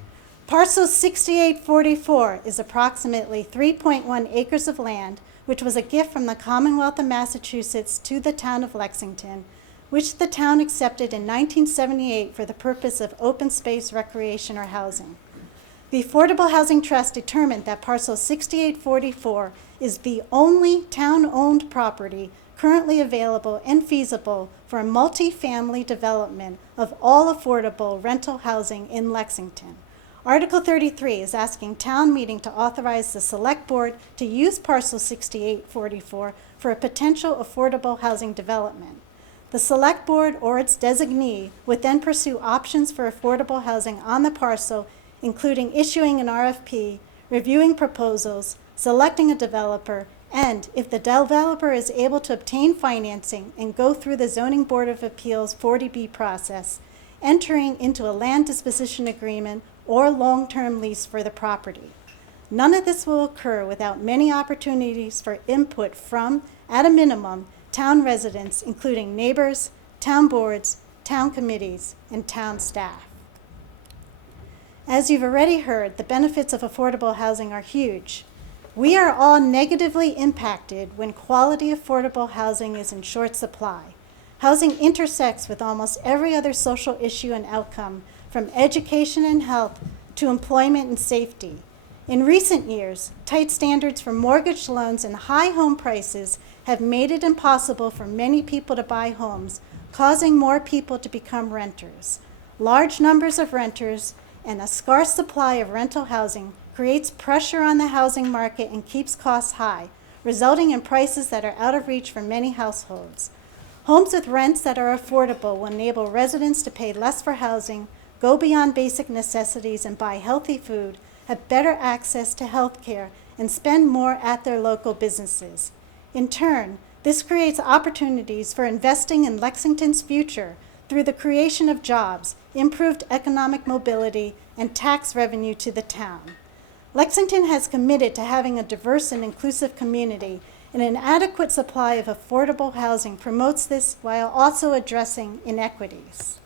Parcel 6844 is approximately 3.1 acres of land, which was a gift from the Commonwealth of Massachusetts to the town of Lexington, which the town accepted in 1978 for the purpose of open space, recreation, or housing. The Affordable Housing Trust determined that parcel 6844 is the only town-owned property currently available and feasible for a multi-family development of all affordable rental housing in Lexington. Article 33 is asking town meeting to authorize the Select Board to use parcel 6844 for a potential affordable housing development. The Select Board or its designee would then pursue options for affordable housing on the parcel, including issuing an RFP, reviewing proposals, selecting a developer, and if the developer is able to obtain financing and go through the Zoning Board of Appeals 40B process, entering into a land disposition agreement or long-term lease for the property. None of this will occur without many opportunities for input from, at a minimum, town residents, including neighbors, town boards, town committees, and town staff. As you've already heard, the benefits of affordable housing are huge. We are all negatively impacted when quality affordable housing is in short supply. Housing intersects with almost every other social issue and outcome, from education and health to employment and safety. In recent years, tight standards for mortgage loans and high home prices have made it impossible for many people to buy homes, causing more people to become renters. Large numbers of renters and a scarce supply of rental housing creates pressure on the housing market and keeps costs high, resulting in prices that are out of reach for many households. Homes with rents that are affordable will enable residents to pay less for housing, go beyond basic necessities and buy healthy food, have better access to health care, and spend more at their local businesses. In turn, this creates opportunities for investing in Lexington's future through the creation of jobs, improved economic mobility, and tax revenue to the town. Lexington has committed to having a diverse and inclusive community, and an adequate supply of affordable housing promotes this while also addressing inequities.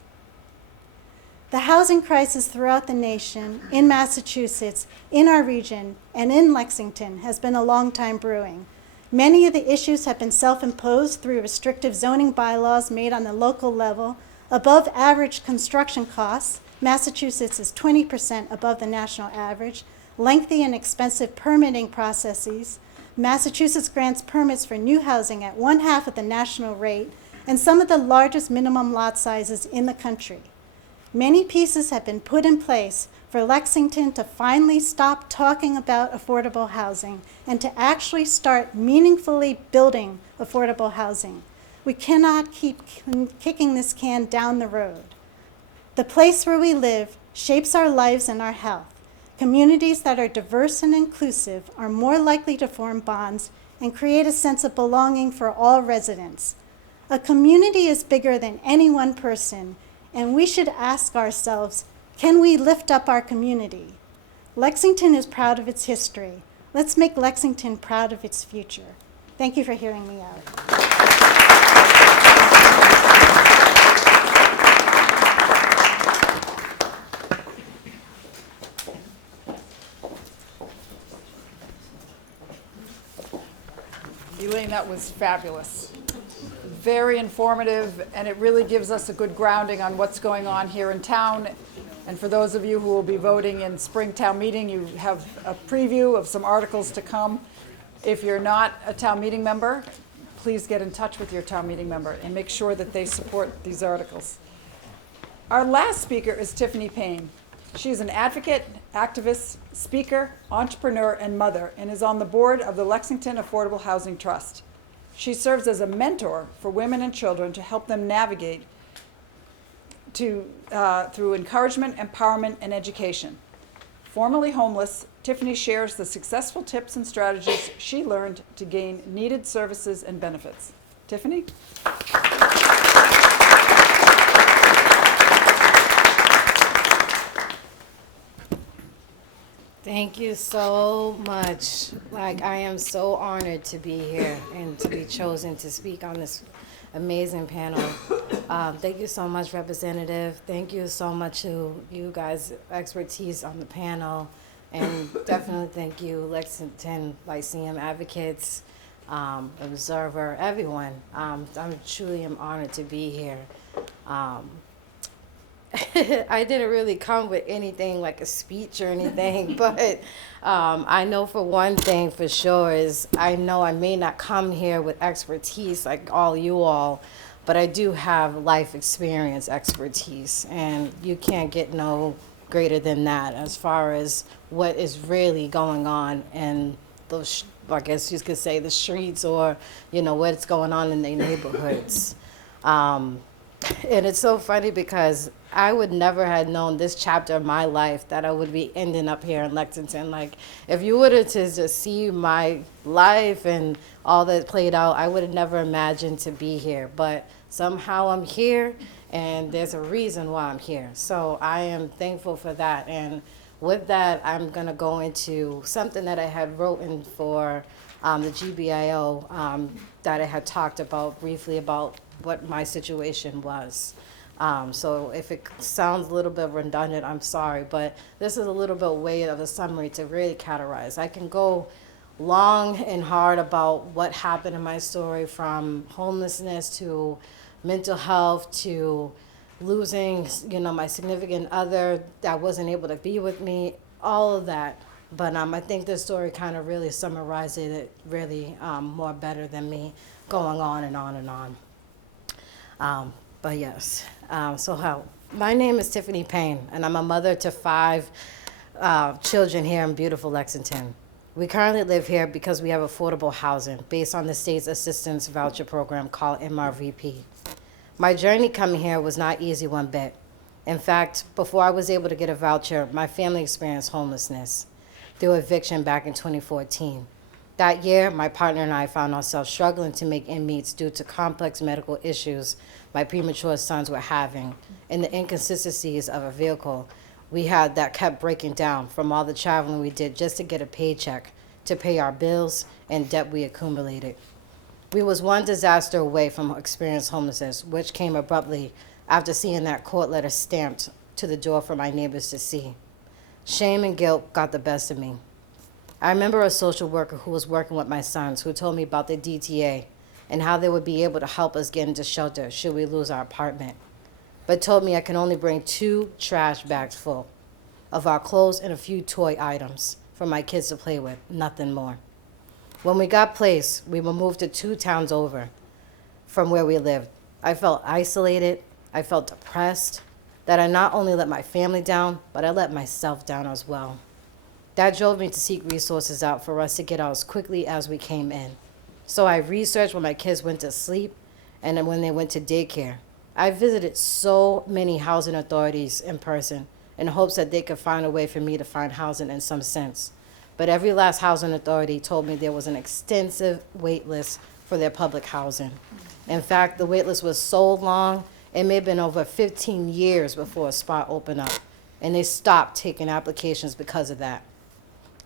The housing crisis throughout the nation, in Massachusetts, in our region, and in Lexington has been a long time brewing. Many of the issues have been self-imposed through restrictive zoning bylaws made on the local level, above average construction costs, Massachusetts is 20% above the national average. Lengthy and expensive permitting processes. Massachusetts grants permits for new housing at 1/2 of the national rate, and some of the largest minimum lot sizes in the country. Many pieces have been put in place for Lexington to finally stop talking about affordable housing and to actually start meaningfully building affordable housing. We cannot keep kicking this can down the road. The place where we live shapes our lives and our health. Communities that are diverse and inclusive are more likely to form bonds and create a sense of belonging for all residents. A community is bigger than any one person, and we should ask ourselves, can we lift up our community? Lexington is proud of its history. Let's make Lexington proud of its future. Thank you for hearing me out. Elaine, that was fabulous. Very informative, and it really gives us a good grounding on what's going on here in town. And for those of you who will be voting in spring town meeting, you have a preview of some articles to come. If you're not a town meeting member, please get in touch with your town meeting member and make sure that they support these articles. Our last speaker is Tiffany Payne. She's an advocate, activist, speaker, entrepreneur, and mother, and is on the board of the Lexington Affordable Housing Trust. She serves as a mentor for women and children to help them navigate through encouragement, empowerment, and education. Formerly homeless, Tiffany shares the successful tips and strategies she learned to gain needed services and benefits. Tiffany? Thank you so much. Like, I am so honored to be here and to be chosen to speak on this amazing panel. Thank you so much, Representative. Thank you so much to you guys' expertise on the panel. And definitely thank you, Lexington Lyceum advocates, Observer, everyone. I truly am honored to be here. I didn't really come with anything like a speech or anything, but I know for one thing for sure is I know I may not come here with expertise like all you all, but I do have life experience expertise, and you can't get no greater than that as far as what is really going on in those, I guess you could say, the streets, or, you know, what's going on in their neighborhoods. And it's so funny because I would never have known this chapter of my life that I would be ending up here in Lexington. Like, if you were to just see my life and all that played out, I would have never imagined to be here. But somehow I'm here, and there's a reason why I'm here. So I am thankful for that. And with that, I'm going to go into something that I had written for the GBIO that I had talked about briefly about what my situation was. So if it sounds a little bit redundant, I'm sorry, but this is a little bit way of a summary to really categorize. I can go long and hard about what happened in my story, from homelessness to mental health to losing, you know, my significant other that wasn't able to be with me, all of that. But I think this story kind of really summarizes it really more better than me going on and on and on. But yes, my name is Tiffany Payne, and I'm a mother to 5 children here in beautiful Lexington. We currently live here because we have affordable housing based on the state's assistance voucher program called MRVP. My journey coming here was not easy one bit. In fact, before I was able to get a voucher, my family experienced homelessness through eviction back in 2014. That year, my partner and I found ourselves struggling to make ends meet due to complex medical issues my premature sons were having and the inconsistencies of a vehicle we had that kept breaking down from all the traveling we did just to get a paycheck to pay our bills and debt we accumulated. We was one disaster away from experienced homelessness, which came abruptly after seeing that court letter stamped to the door for my neighbors to see. Shame and guilt got the best of me. I remember a social worker who was working with my sons who told me about the DTA and how they would be able to help us get into shelter should we lose our apartment. but told me I can only bring 2 trash bags full of our clothes and a few toy items for my kids to play with, nothing more. When we got placed, we were moved to 2 towns over from where we lived. I felt isolated, I felt depressed, that I not only let my family down, but I let myself down as well. That drove me to seek resources out for us to get out as quickly as we came in. So I researched when my kids went to sleep and then when they went to daycare. I visited so many housing authorities in person in hopes that they could find a way for me to find housing in some sense. But every last housing authority told me there was an extensive wait list for their public housing. In fact, the wait list was so long, it may have been over 15 years before a spot opened up, and they stopped taking applications because of that.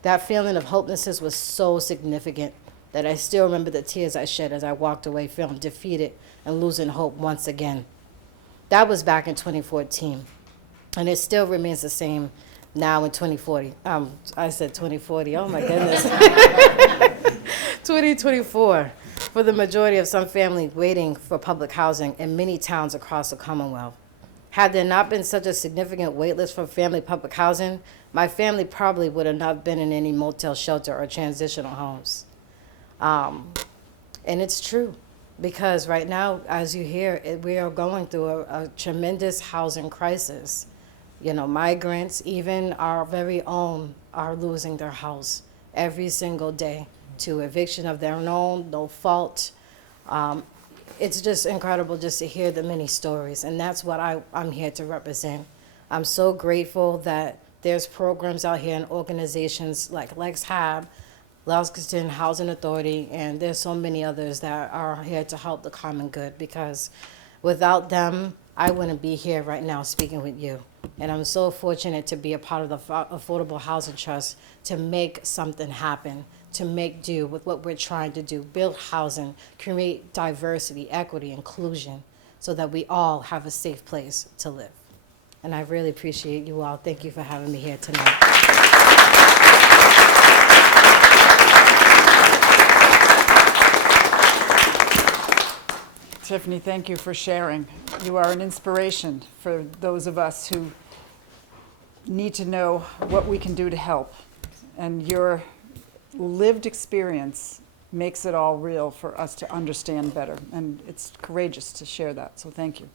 That feeling of hopelessness was so significant that I still remember the tears I shed as I walked away feeling defeated and losing hope once again. That was back in 2014, and it still remains the same now in 2040. I said 2040, oh my goodness. 2024, for the majority of some families waiting for public housing in many towns across the Commonwealth. Had there not been such a significant wait list for family public housing, my family probably would have not been in any motel shelter or transitional homes. And it's true, because right now, as you hear, we are going through a tremendous housing crisis. You know, migrants, even our very own, are losing their house every single day to eviction of their own, no fault. It's just incredible just to hear the many stories, and that's what I'm here to represent. I'm so grateful that there's programs out here and organizations like LexHab, Lexington Housing Authority, and there's so many others that are here to help the common good, because without them, I wouldn't be here right now speaking with you. And I'm so fortunate to be a part of the Affordable Housing Trust to make something happen, to make do with what we're trying to do, build housing, create diversity, equity, inclusion, so that we all have a safe place to live. And I really appreciate you all. Thank you for having me here tonight. Tiffany, thank you for sharing. You are an inspiration for those of us who need to know what we can do to help. And your lived experience makes it all real for us to understand better. And it's courageous to share that, so thank you.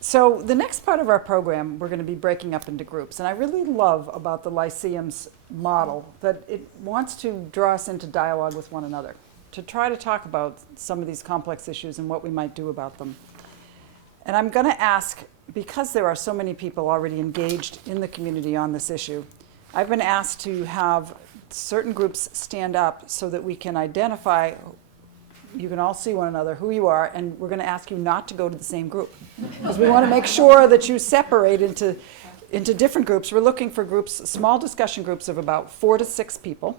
So the next part of our program, we're going to be breaking up into groups. And I really love about the Lyceum's model that it wants to draw us into dialogue with one another, to try to talk about some of these complex issues and what we might do about them. And I'm going to ask, because there are so many people already engaged in the community on this issue, I've been asked to have certain groups stand up so that we can identify, you can all see one another, who you are, and we're going to ask you not to go to the same group. Because we want to make sure that you separate into different groups. We're looking for groups, small discussion groups of about 4 to 6 people.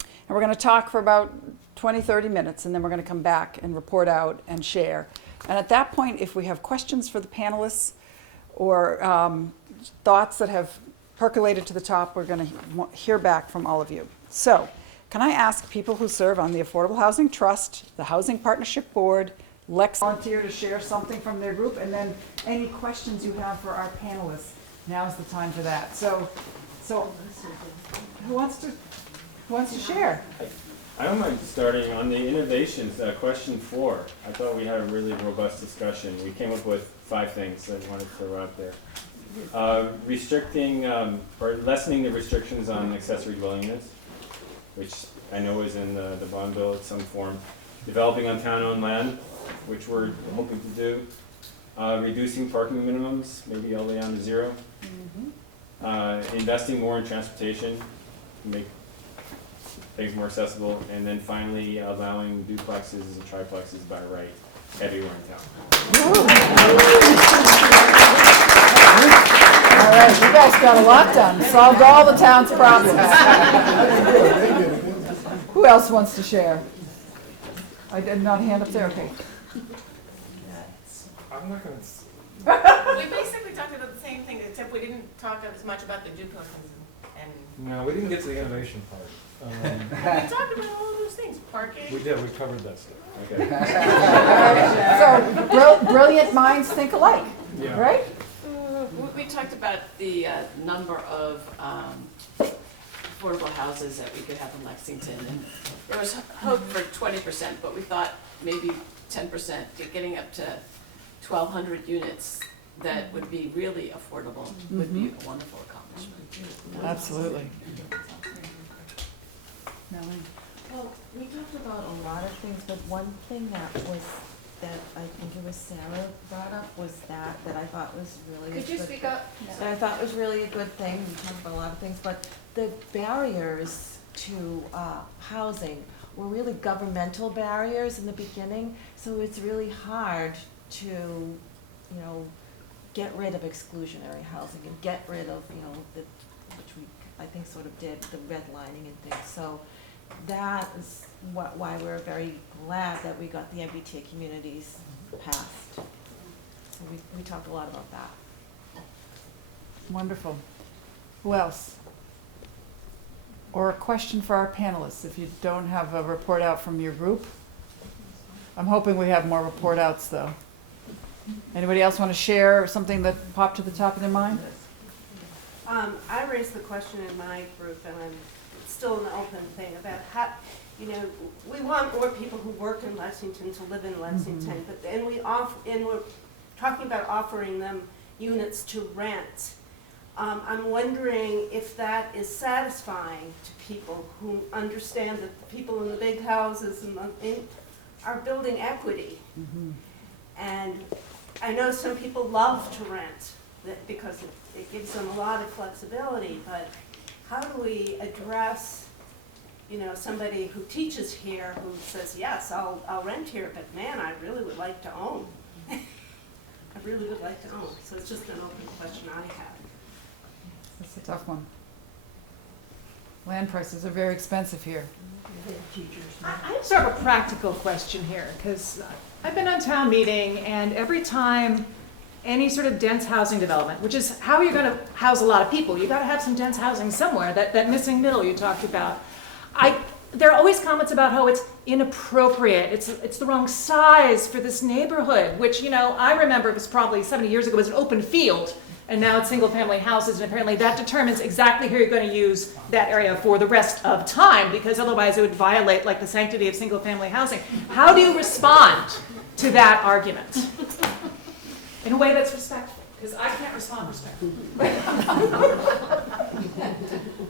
And we're going to talk for about 20, 30 minutes, and then we're going to come back and report out and share. And at that point, if we have questions for the panelists or thoughts that have percolated to the top, we're going to hear back from all of you. So, can I ask people who serve on the Affordable Housing Trust, the Housing Partnership Board, Lex volunteer to share something from their group, and then any questions you have for our panelists. Now's the time for that. So who wants to share? I don't mind starting on the innovations, question 4. I thought we had a really robust discussion. We came up with 5 things that I wanted to throw out there. Restricting or lessening the restrictions on accessory dwelling units, which I know is in the bond bill in some form. Developing on town-owned land, which we're hoping to do. Reducing parking minimums, maybe all the way down to 0. Investing more in transportation, make things more accessible, and then finally allowing duplexes and triplexes by right everywhere in town. All right, you guys got a lot done. Solved all the town's problems. Who else wants to share? I did not hand up there. Okay. I'm not going to. We basically talked about the same thing, except we didn't talk as much about the duplexes and. No, we didn't get to the innovation part. We talked about all of those things, parking. We did. We covered that stuff. Okay. So brilliant minds think alike, Yeah. right? We talked about the number of affordable houses that we could have in Lexington, and there was hope for 20%, but we thought maybe 10%, getting up to 1,200 units that would be really affordable would be a wonderful accomplishment. Absolutely. Well, we talked about a lot of things, but one thing that I think it was Sarah brought up was that I thought was really a Could you good speak up? that I thought was really a good thing. We talked about a lot of things, but the barriers to housing were really governmental barriers in the beginning. So it's really hard to, get rid of exclusionary housing and get rid of, which we I think sort of did, the redlining and things. So that is why we're very glad that we got the MBTA communities passed. So we talked a lot about that. Wonderful. Who else? Or a question for our panelists, if you don't have a report out from your group? I'm hoping we have more report outs, though. Anybody else want to share something that popped to the top of their mind? I raised the question in my group, and it's still an open thing, about how, we want more people who work in Lexington to live in Lexington, but then we're talking about offering them units to rent. I'm wondering if that is satisfying to people who understand that people in the big houses are building equity. And I know some people love to rent because it gives them a lot of flexibility, but how do we address, somebody who teaches here who says, yes, I'll rent here, but man, I really would like to own. I really would like to own. So it's just an open question I have. That's a tough one. Land prices are very expensive here. I have sort of a practical question here, because I've been on town meeting, and every time any sort of dense housing development, which is how you're going to house a lot of people, you got to have some dense housing somewhere, that missing middle you talked about. There are always comments about how it's inappropriate, it's the wrong size for this neighborhood, which, I remember it was probably 70 years ago, it was an open field, and now it's single-family houses, and apparently that determines exactly who you're going to use that area for the rest of time, because otherwise it would violate the sanctity of single-family housing. How do you respond to that argument in a way that's respectful? Because I can't respond respectfully.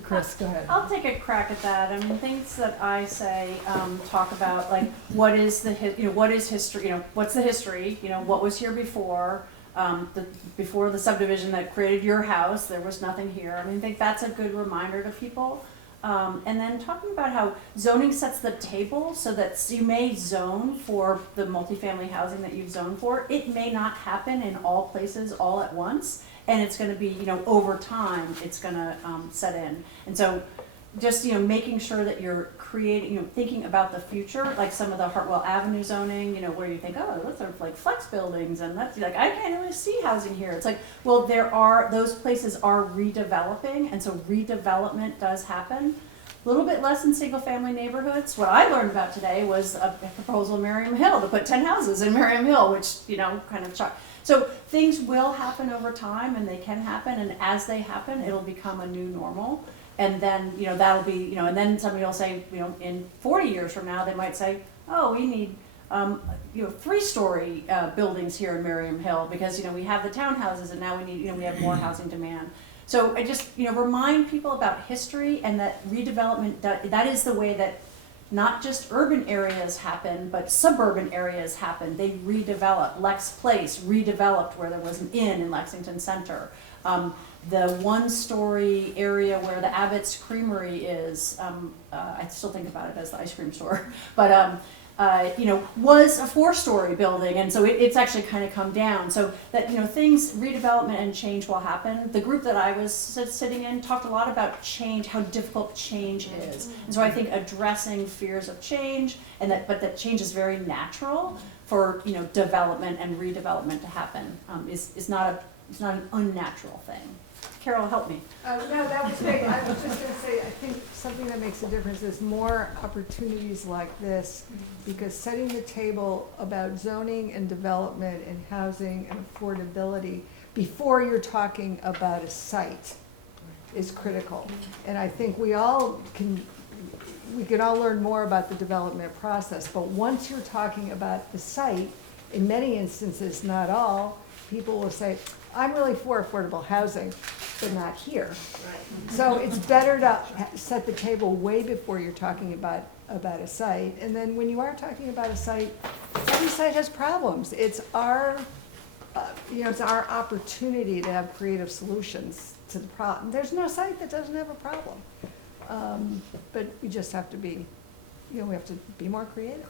Chris, go ahead. I'll take a crack at that. I mean, things that I say talk about what is the what is history? What's the history? What was here before? Before the subdivision that created your house, there was nothing here. I think that's a good reminder to people. And then talking about how zoning sets the table so that you may zone for the multifamily housing that you've zoned for. It may not happen in all places all at once, and it's going to be, over time, it's going to set in. And so just, making sure that you're creating, thinking about the future, like some of the Hartwell Avenue zoning, where you think, oh, those are flex buildings, and that's I can't really see housing here. It's well, those places are redeveloping, and so redevelopment does happen. A little bit less in single-family neighborhoods. What I learned about today was a proposal in Merriam Hill to put 10 houses in Merriam Hill, which, kind of shocked. So things will happen over time, and they can happen, and as they happen, it'll become a new normal. And then, that'll be, and then somebody will say, in 40 years from now, they might say, oh, we need, 3-story buildings here in Merriam Hill because, we have the townhouses and now we need, we have more housing demand. So I just, remind people about history and that redevelopment, that is the way that not just urban areas happen, but suburban areas happen. They redevelop. Lex Place redeveloped where there was an inn in Lexington Center. The 1-story area where the Abbott's Creamery is, I still think about it as the ice cream store, but was a 4-story building, and so it's actually kind of come down. So that things, redevelopment and change will happen. The group that I was sitting in talked a lot about change, how difficult change is, and so I think addressing fears of change, but that change is very natural for development and redevelopment to happen is not an unnatural thing. Carol, help me. No, that was great. I was just going to say, I think something that makes a difference is more opportunities like this, because setting the table about zoning and development and housing and affordability before you're talking about a site is critical. And I think we can all learn more about the development process, but once you're talking about the site, in many instances, not all, people will say, I'm really for affordable housing, but not here. So it's better to set the table way before you're talking about a site. And then when you are talking about a site, every site has problems. It's our, it's our opportunity to have creative solutions to the problem. There's no site that doesn't have a problem. But we just have to be, we have to be more creative.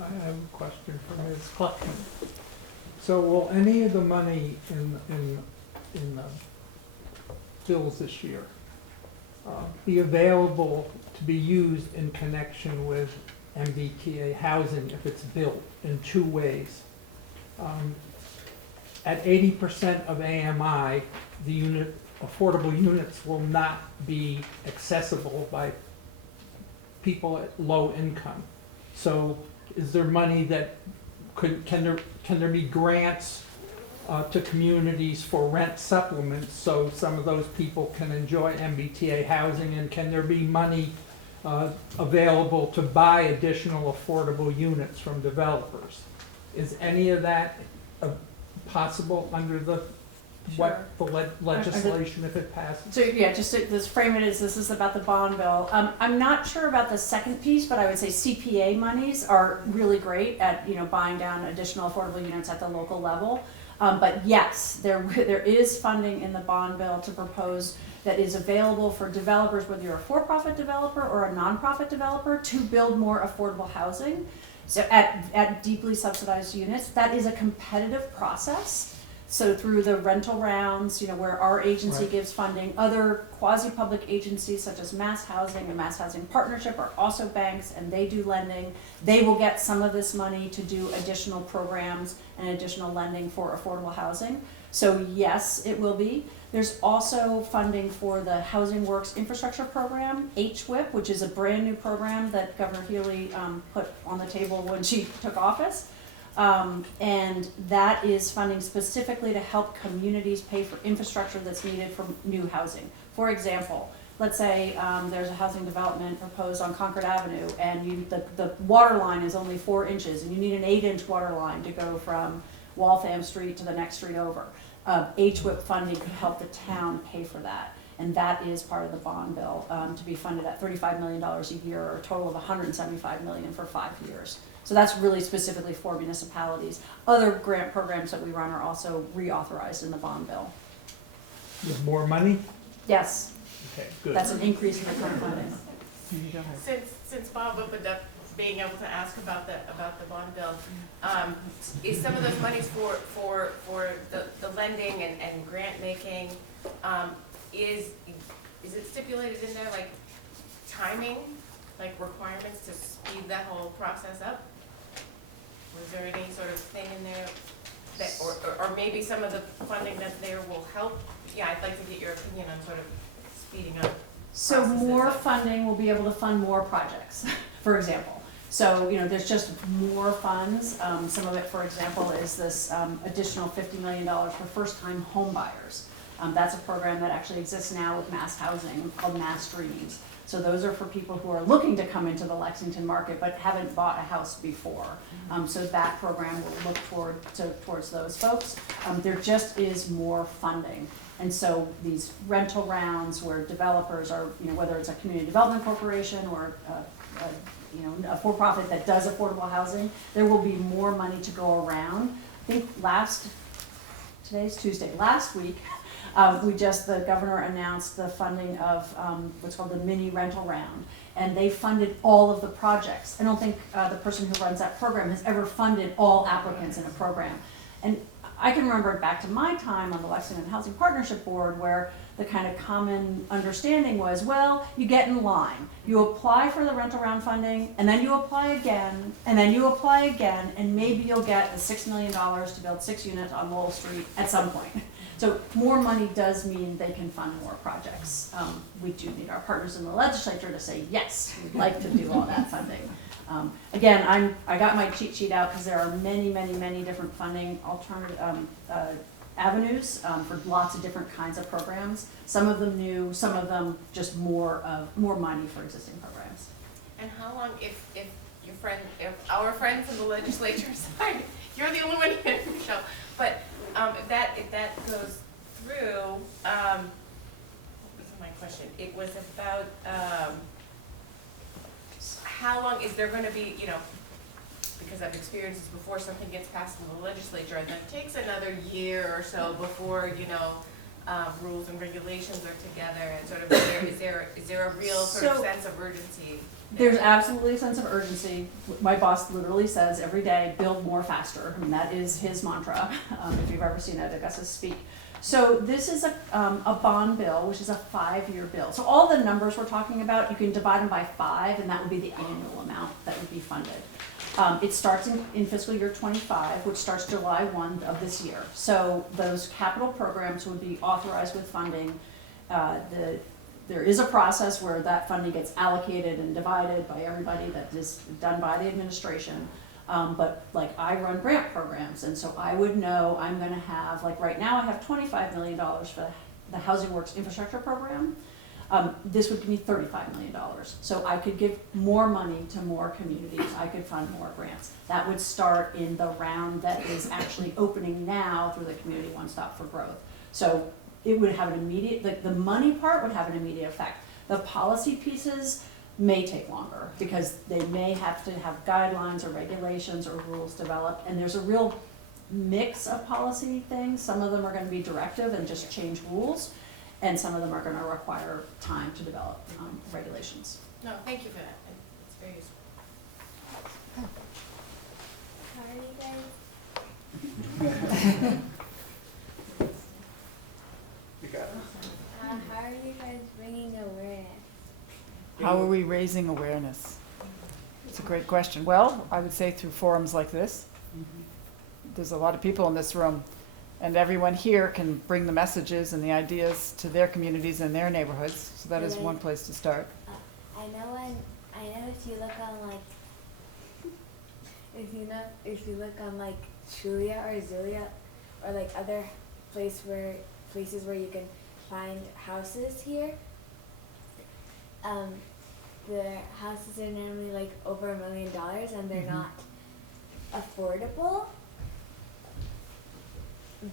I have a question for Ms. Clutton. So will any of the money in the bills this year be available to be used in connection with MBTA housing if it's built in two ways? At 80% of AMI, the affordable units will not be accessible by people at low income. So is there money that can there be grants to communities for rent supplements so some of those people can enjoy MBTA housing, and can there be money available to buy additional affordable units from developers? Is any of that possible under the legislation if it passes? So yeah, just to let's frame it as this is about the bond bill. I'm not sure about the second piece, but I would say CPA monies are really great at buying down additional affordable units at the local level. But yes, there is funding in the bond bill to propose that is available for developers, whether you're a for-profit developer or a nonprofit developer, to build more affordable housing. So at deeply subsidized units, that is a competitive process. So through the rental rounds, where our agency gives funding, other quasi-public agencies such as Mass Housing and Mass Housing Partnership are also banks, and they do lending. They will get some of this money to do additional programs and additional lending for affordable housing. So yes, it will be. There's also funding for the Housing Works Infrastructure Program, HWIP, which is a brand new program that Governor Healy put on the table when she took office. And that is funding specifically to help communities pay for infrastructure that's needed for new housing. For example, let's say there's a housing development proposed on Concord Avenue, and the water line is only 4 inches, and you need an 8-inch water line to go from Waltham Street to the next street over. HWIP funding could help the town pay for that. And that is part of the bond bill to be funded at $35 million a year, or a total of $175 million for 5 years. So that's really specifically for municipalities. Other grant programs that we run are also reauthorized in the bond bill. With more money? Yes. Okay, good. That's an increase in the current funding. Since Bob opened up being able to ask about the bond bill, is some of those monies for the lending and grant making, is it stipulated in there, like timing, like requirements to speed that whole process up? Was there any sort of thing in there that, or maybe some of the funding that's there will help? Yeah, I'd like to get your opinion on sort of speeding up. So more funding will be able to fund more projects, for example. So, there's just more funds. Some of it, for example, is this additional $50 million for first-time home buyers. That's a program that actually exists now with Mass Housing called Mass Dreams. So those are for people who are looking to come into the Lexington market but haven't bought a house before. So that program will look towards those folks. There just is more funding. And so these rental rounds where developers are, whether it's a community development corporation or a for-profit that does affordable housing, there will be more money to go around. I think today's Tuesday, last week, the governor announced the funding of what's called the mini rental round, and they funded all of the projects. I don't think the person who runs that program has ever funded all applicants in a program. And I can remember back to my time on the Lexington Housing Partnership Board where the kind of common understanding was, well, you get in line, you apply for the rent-around funding, and then you apply again, and then you apply again, and maybe you'll get the $6 million to build 6 units on Lowell Street at some point. So more money does mean they can fund more projects. We do need our partners in the legislature to say, yes, we'd like to do all that funding. Again, I got my cheat sheet out because there are many, many, many different funding alternative avenues for lots of different kinds of programs. Some of them new, some of them just more money for existing programs. And how long, if our friends in the legislature side, you're the only one here, Michelle, but if that goes through, what was my question? It was about how long is there going to be, because I've experienced this before, something gets passed in the legislature and then it takes another year or so before, rules and regulations are together and sort of, is there a real sort of sense of urgency? There's absolutely a sense of urgency. My boss literally says every day, build more faster. I mean, that is his mantra, if you've ever seen Ed Augustus speak. So this is a bond bill, which is a 5-year bill. So all the numbers we're talking about, you can divide them by 5, and that would be the annual amount that would be funded. It starts in fiscal year 25, which starts July 1 of this year. So those capital programs would be authorized with funding. There is a process where that funding gets allocated and divided by everybody. That is done by the administration. But like I run grant programs, and so I would know I'm going to have, like right now I have $25 million for the Housing Works infrastructure program. This would give me $35 million. So I could give more money to more communities. I could fund more grants. That would start in the round that is actually opening now through the Community One Stop for Growth. So it would have an immediate, the money part would have an immediate effect. The policy pieces may take longer because they may have to have guidelines or regulations or rules developed, and there's a real mix of policy things. Some of them are going to be directive and just change rules, and some of them are going to require time to develop regulations. No, thank you for that. It's very useful. How are you guys? You got it. How are you guys bringing awareness? How are we raising awareness? It's a great question. Well, I would say through forums like this. There's a lot of people in this room, and everyone here can bring the messages and the ideas to their communities and their neighborhoods. So that is one place to start. I know if you look on like if you look on like Trulia or Zulia or like other places where you can find houses here, the houses are normally like over $1 million and they're not affordable.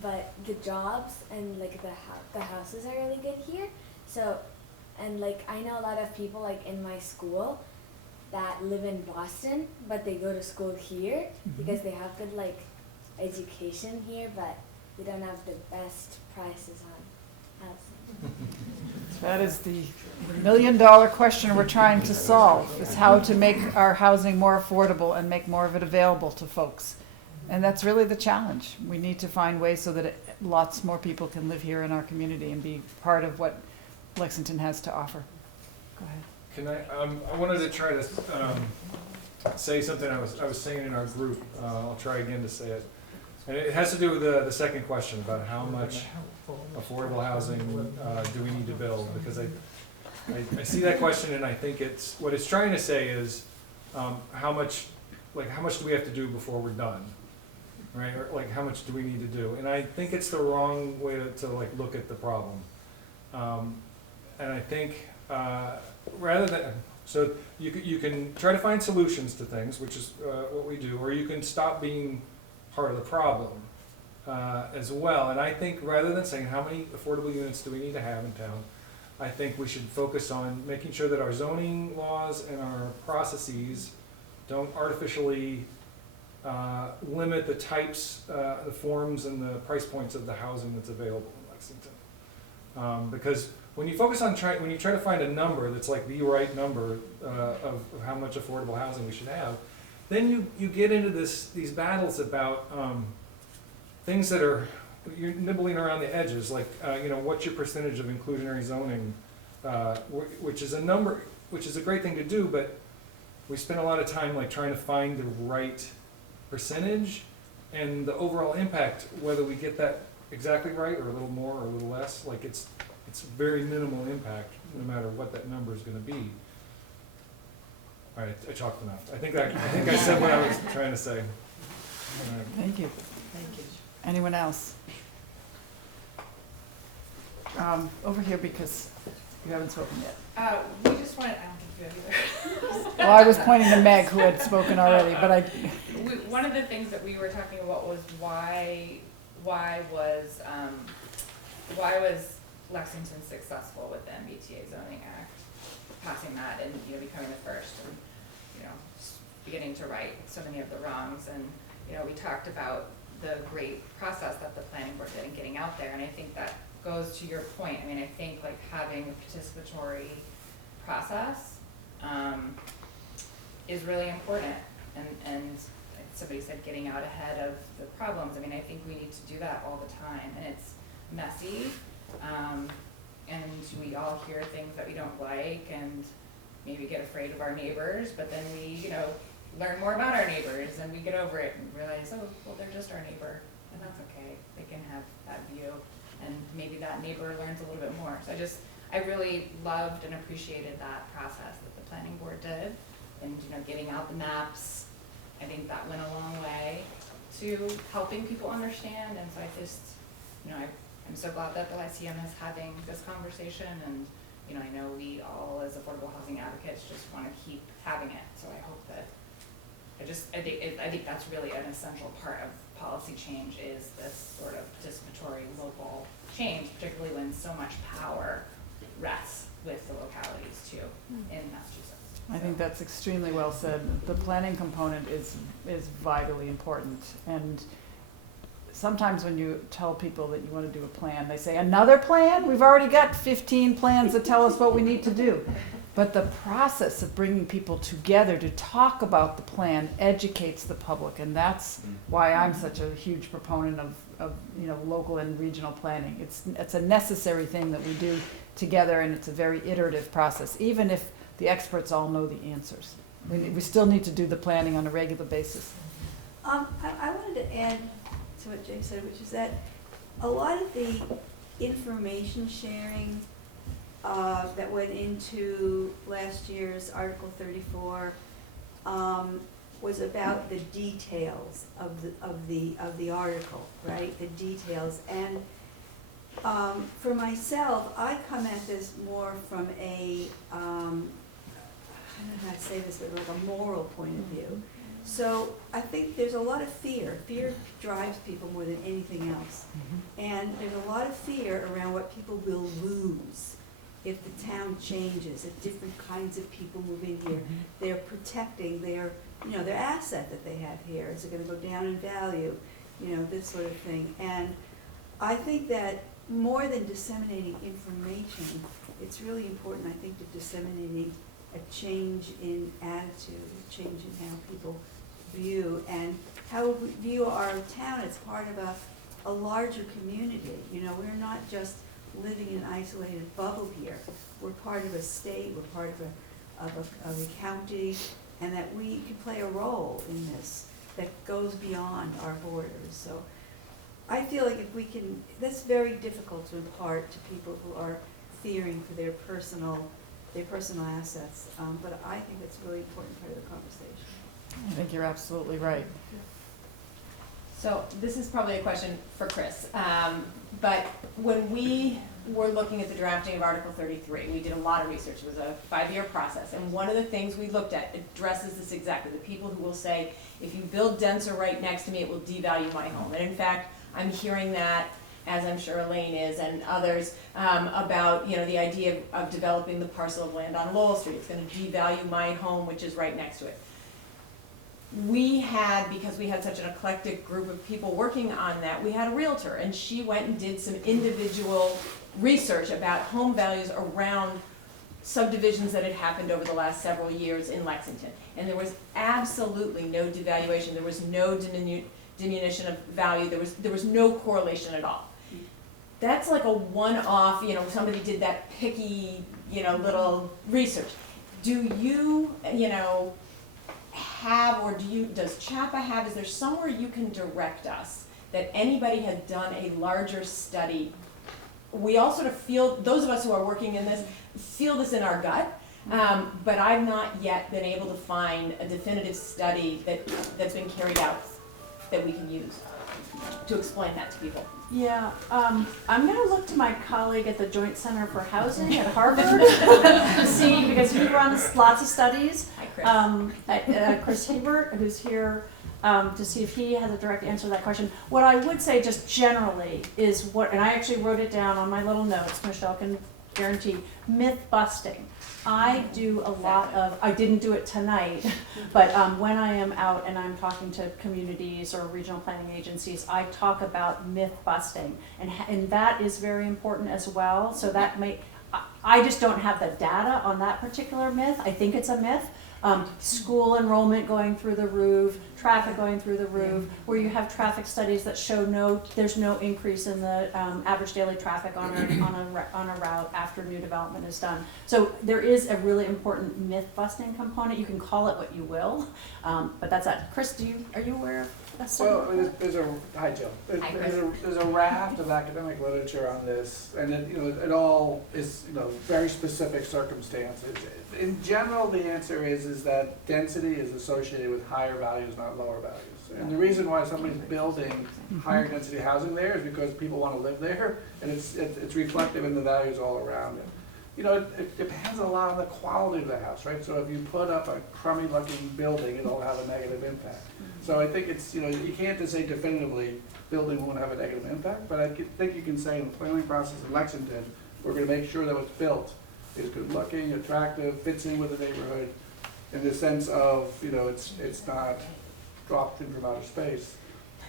But the jobs and like the houses are really good here. So, and like I know a lot of people like in my school that live in Boston, but they go to school here because they have good like education here, but they don't have the best prices on housing. That is the $1 million question we're trying to solve, is how to make our housing more affordable and make more of it available to folks. And that's really the challenge. We need to find ways so that lots more people can live here in our community and be part of what Lexington has to offer. Go ahead. Can I wanted to try to say something I was saying in our group. I'll try again to say it. And it has to do with the second question about how much affordable housing do we need to build? Because I see that question and I think what it's trying to say is how much do we have to do before we're done? Right? Or like how much do we need to do? And I think it's the wrong way to like look at the problem. And I think rather than, so you can try to find solutions to things, which is what we do, or you can stop being part of the problem as well. And I think rather than saying how many affordable units do we need to have in town, I think we should focus on making sure that our zoning laws and our processes don't artificially limit the types, the forms, and the price points of the housing that's available in Lexington. Because when you focus on when you try to find a number that's like the right number of how much affordable housing we should have, then you get into these battles about things that are, you're nibbling around the edges, like, what's your percentage of inclusionary zoning, which is a great thing to do, but we spend a lot of time like trying to find the right percentage and the overall impact, whether we get that exactly right or a little more or a little less, like it's very minimal impact no matter what that number is gonna be. All right, I talked enough. I think I said what I was trying to say. All right. Thank you. Thank you. Anyone else? Over here, because you haven't spoken yet. We just wanted, I don't think you have either. Well, I was pointing to Meg, who had spoken already, but One of the things that we were talking about was why was Lexington successful with the MBTA zoning act, passing that and, becoming the first and, beginning to right so many of the wrongs. And, we talked about the great process that the planning board did in getting out there. And I think that goes to your point. I mean, I think like having a participatory process is really important. And somebody said getting out ahead of the problems. I mean, I think we need to do that all the time. And it's messy. And we all hear things that we don't like and maybe get afraid of our neighbors, but then we, learn more about our neighbors and we get over it and realize, oh, well, they're just our neighbor, and that's okay. They can have that view, and maybe that neighbor learns a little bit more. So I really loved and appreciated that process that the planning board did, and getting out the maps. I think that went a long way to helping people understand, and so I just, I'm so glad that the Lyceum is having this conversation, and I know we all as affordable housing advocates just want to keep having it. So I hope that I think that's really an essential part of policy change, is this sort of participatory local change, particularly when so much power rests with the localities too in Massachusetts. I think that's extremely well said. The planning component is vitally important, and sometimes when you tell people that you want to do a plan, they say, another plan? We've already got 15 plans that tell us what we need to do. But the process of bringing people together to talk about the plan educates the public, and that's why I'm such a huge proponent of local and regional planning. It's a necessary thing that we do together, and it's a very iterative process, even if the experts all know the answers. We still need to do the planning on a regular basis. I wanted to add to what Jay said, which is that a lot of the information sharing that went into last year's Article 34 was about the details of the article, right? The details. And for myself, I come at this more from a I don't know how to say this, but like a moral point of view. So I think there's a lot of fear. Fear drives people more than anything else. And there's a lot of fear around what people will lose if the town changes, if different kinds of people move in here. They're protecting their asset that they have here. Is it going to go down in value? This sort of thing. And I think that more than disseminating information, it's really important, I think, to disseminating a change in attitude, a change in how people view and how we view our town as part of a larger community. We're not just living in an isolated bubble here. We're part of a state, we're part of a county, and that we can play a role in this that goes beyond our borders. So I feel like if we can, that's very difficult to impart to people who are fearing for their personal assets, but I think it's a really important part of the conversation. I think you're absolutely right. So this is probably a question for Chris, but when we were looking at the drafting of Article 33, we did a lot of research. It was a 5-year process, and one of the things we looked at addresses this exactly. The people who will say, if you build denser right next to me, it will devalue my home. And in fact, I'm hearing that, as I'm sure Elaine is and others, about the idea of developing the parcel of land on Lowell Street. It's going to devalue my home, which is right next to it. We had, because we had such an eclectic group of people working on that, we had a realtor, and she went and did some individual research about home values around subdivisions that had happened over the last several years in Lexington. And there was absolutely no devaluation. There was no diminution of value, there was no correlation at all. That's like a one-off, somebody did that picky, little research. Do you, have, or does CHAPA have, is there somewhere you can direct us that anybody had done a larger study? We all sort of feel, those of us who are working in this, feel this in our gut, but I've not yet been able to find a definitive study that's been carried out that we can use to explain that to people. Yeah, I'm going to look to my colleague at the Joint Center for Housing at Harvard to see, because he runs lots of studies. Hi, Chris. Chris Hebert, who's here, to see if he has a direct answer to that question. What I would say just generally is and I actually wrote it down on my little notes, Michelle can guarantee, myth busting. I do a lot of, I didn't do it tonight, but when I am out and I'm talking to communities or regional planning agencies, I talk about myth busting, and that is very important as well. So that I just don't have the data on that particular myth. I think it's a myth. School enrollment going through the roof, traffic going through the roof, where you have traffic studies that show there's no increase in the average daily traffic on a route after new development is done. So there is a really important myth busting component. You can call it what you will, but that's that. Chris, are you aware of that study? Well, hi Jill. There's a raft of academic literature on this, and it all is very specific circumstances. In general, the answer is that density is associated with higher values, not lower values. And the reason why somebody's building higher density housing there is because people want to live there, and it's reflective in the values all around it. It depends a lot on the quality of the house, right? So if you put up a crummy looking building, it'll have a negative impact. So I think it's, you can't just say definitively building won't have a negative impact, but I think you can say in the planning process in Lexington, we're going to make sure that what's built is good looking, attractive, fits in with the neighborhood, in the sense of, it's not dropped in from outer space.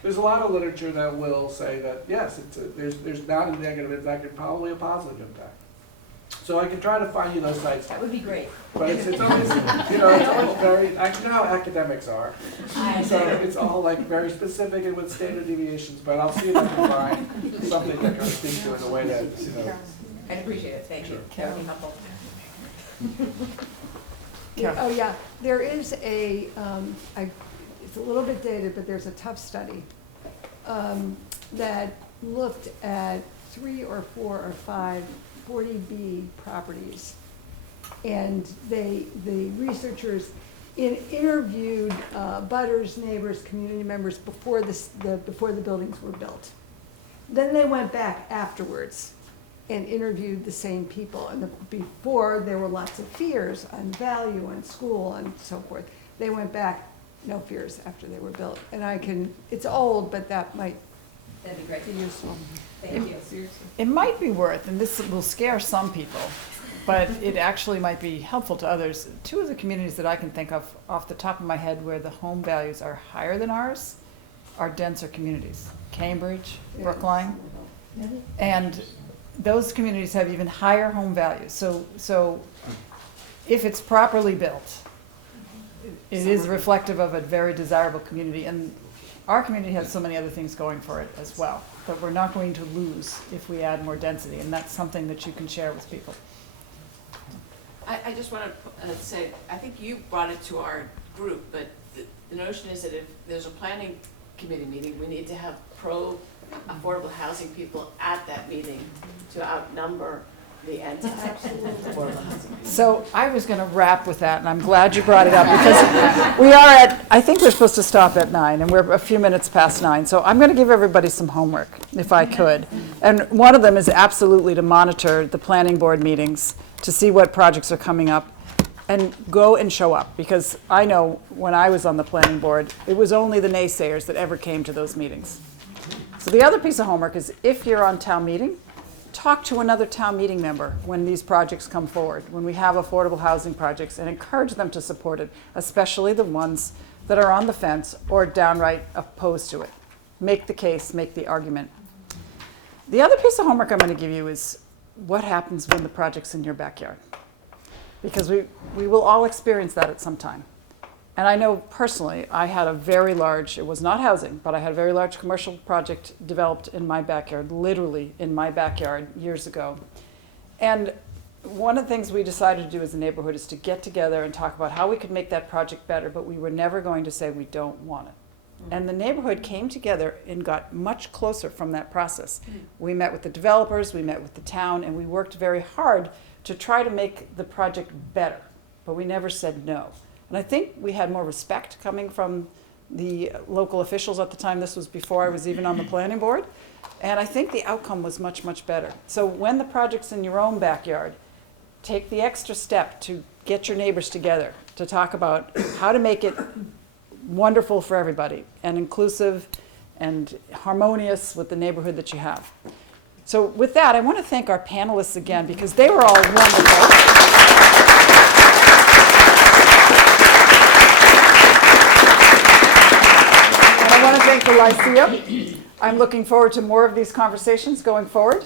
There's a lot of literature that will say that, yes, there's not a negative impact and probably a positive impact. So I can try to find you those sites. That would be great. But it's always, it's always very, I know how academics are. So it's all like very specific and with standard deviations, but I'll see if I can find something that can speak to it in a way that, I appreciate it, thank you. That would be helpful. Oh, yeah, there is it's a little bit dated, but there's a tough study that looked at 3 or 4 or 5 40B properties. And the researchers interviewed butters, neighbors, community members before the buildings were built. Then they went back afterwards and interviewed the same people. And before, there were lots of fears on value, on school, and so forth. They went back, no fears after they were built. And it's old, but that'd be great. be useful. Thank you. It might be worth, and this will scare some people, but it actually might be helpful to others. 2 of the communities that I can think of off the top of my head where the home values are higher than ours are denser communities. Cambridge, Brookline, and those communities have even higher home values. So if it's properly built, it is reflective of a very desirable community. And our community has so many other things going for it as well, but we're not going to lose if we add more density, and that's something that you can share with people. I just want to say, I think you brought it to our group, but the notion is that if there's a planning committee meeting, we need to have pro-affordable housing people at that meeting to outnumber the anti-affordable housing people. So I was going to wrap with that, and I'm glad you brought it up, because we are I think we're supposed to stop at 9, and we're a few minutes past 9. So I'm going to give everybody some homework, if I could. And one of them is absolutely to monitor the planning board meetings to see what projects are coming up, and go and show up, because I know when I was on the planning board, it was only the naysayers that ever came to those meetings. So the other piece of homework is, if you're on town meeting, talk to another town meeting member when these projects come forward, when we have affordable housing projects, and encourage them to support it, especially the ones that are on the fence or downright opposed to it. Make the case, make the argument. The other piece of homework I'm going to give you is what happens when the project's in your backyard. Because we will all experience that at some time. And I know personally, I had a very large, it was not housing, but I had a very large commercial project developed in my backyard, literally in my backyard years ago. And one of the things we decided to do as a neighborhood is to get together and talk about how we could make that project better, but we were never going to say we don't want it. And the neighborhood came together and got much closer from that process. We met with the developers, we met with the town, and we worked very hard to try to make the project better, but we never said no. And I think we had more respect coming from the local officials at the time. This was before I was even on the planning board. And I think the outcome was much, much better. So when the project's in your own backyard, take the extra step to get your neighbors together to talk about how to make it wonderful for everybody and inclusive and harmonious with the neighborhood that you have. So with that, I want to thank our panelists again because they were all wonderful. I want to thank the Lyceum. I'm looking forward to more of these conversations going forward.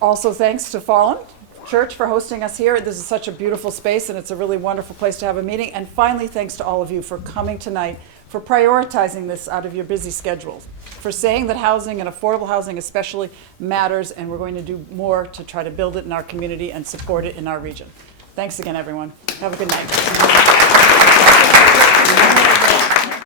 Also thanks to Fallen Church for hosting us here. This is such a beautiful space and it's a really wonderful place to have a meeting. And finally, thanks to all of you for coming tonight, for prioritizing this out of your busy schedules, for saying that housing and affordable housing especially matters, and we're going to do more to try to build it in our community and support it in our region. Thanks again, everyone. Have a good night.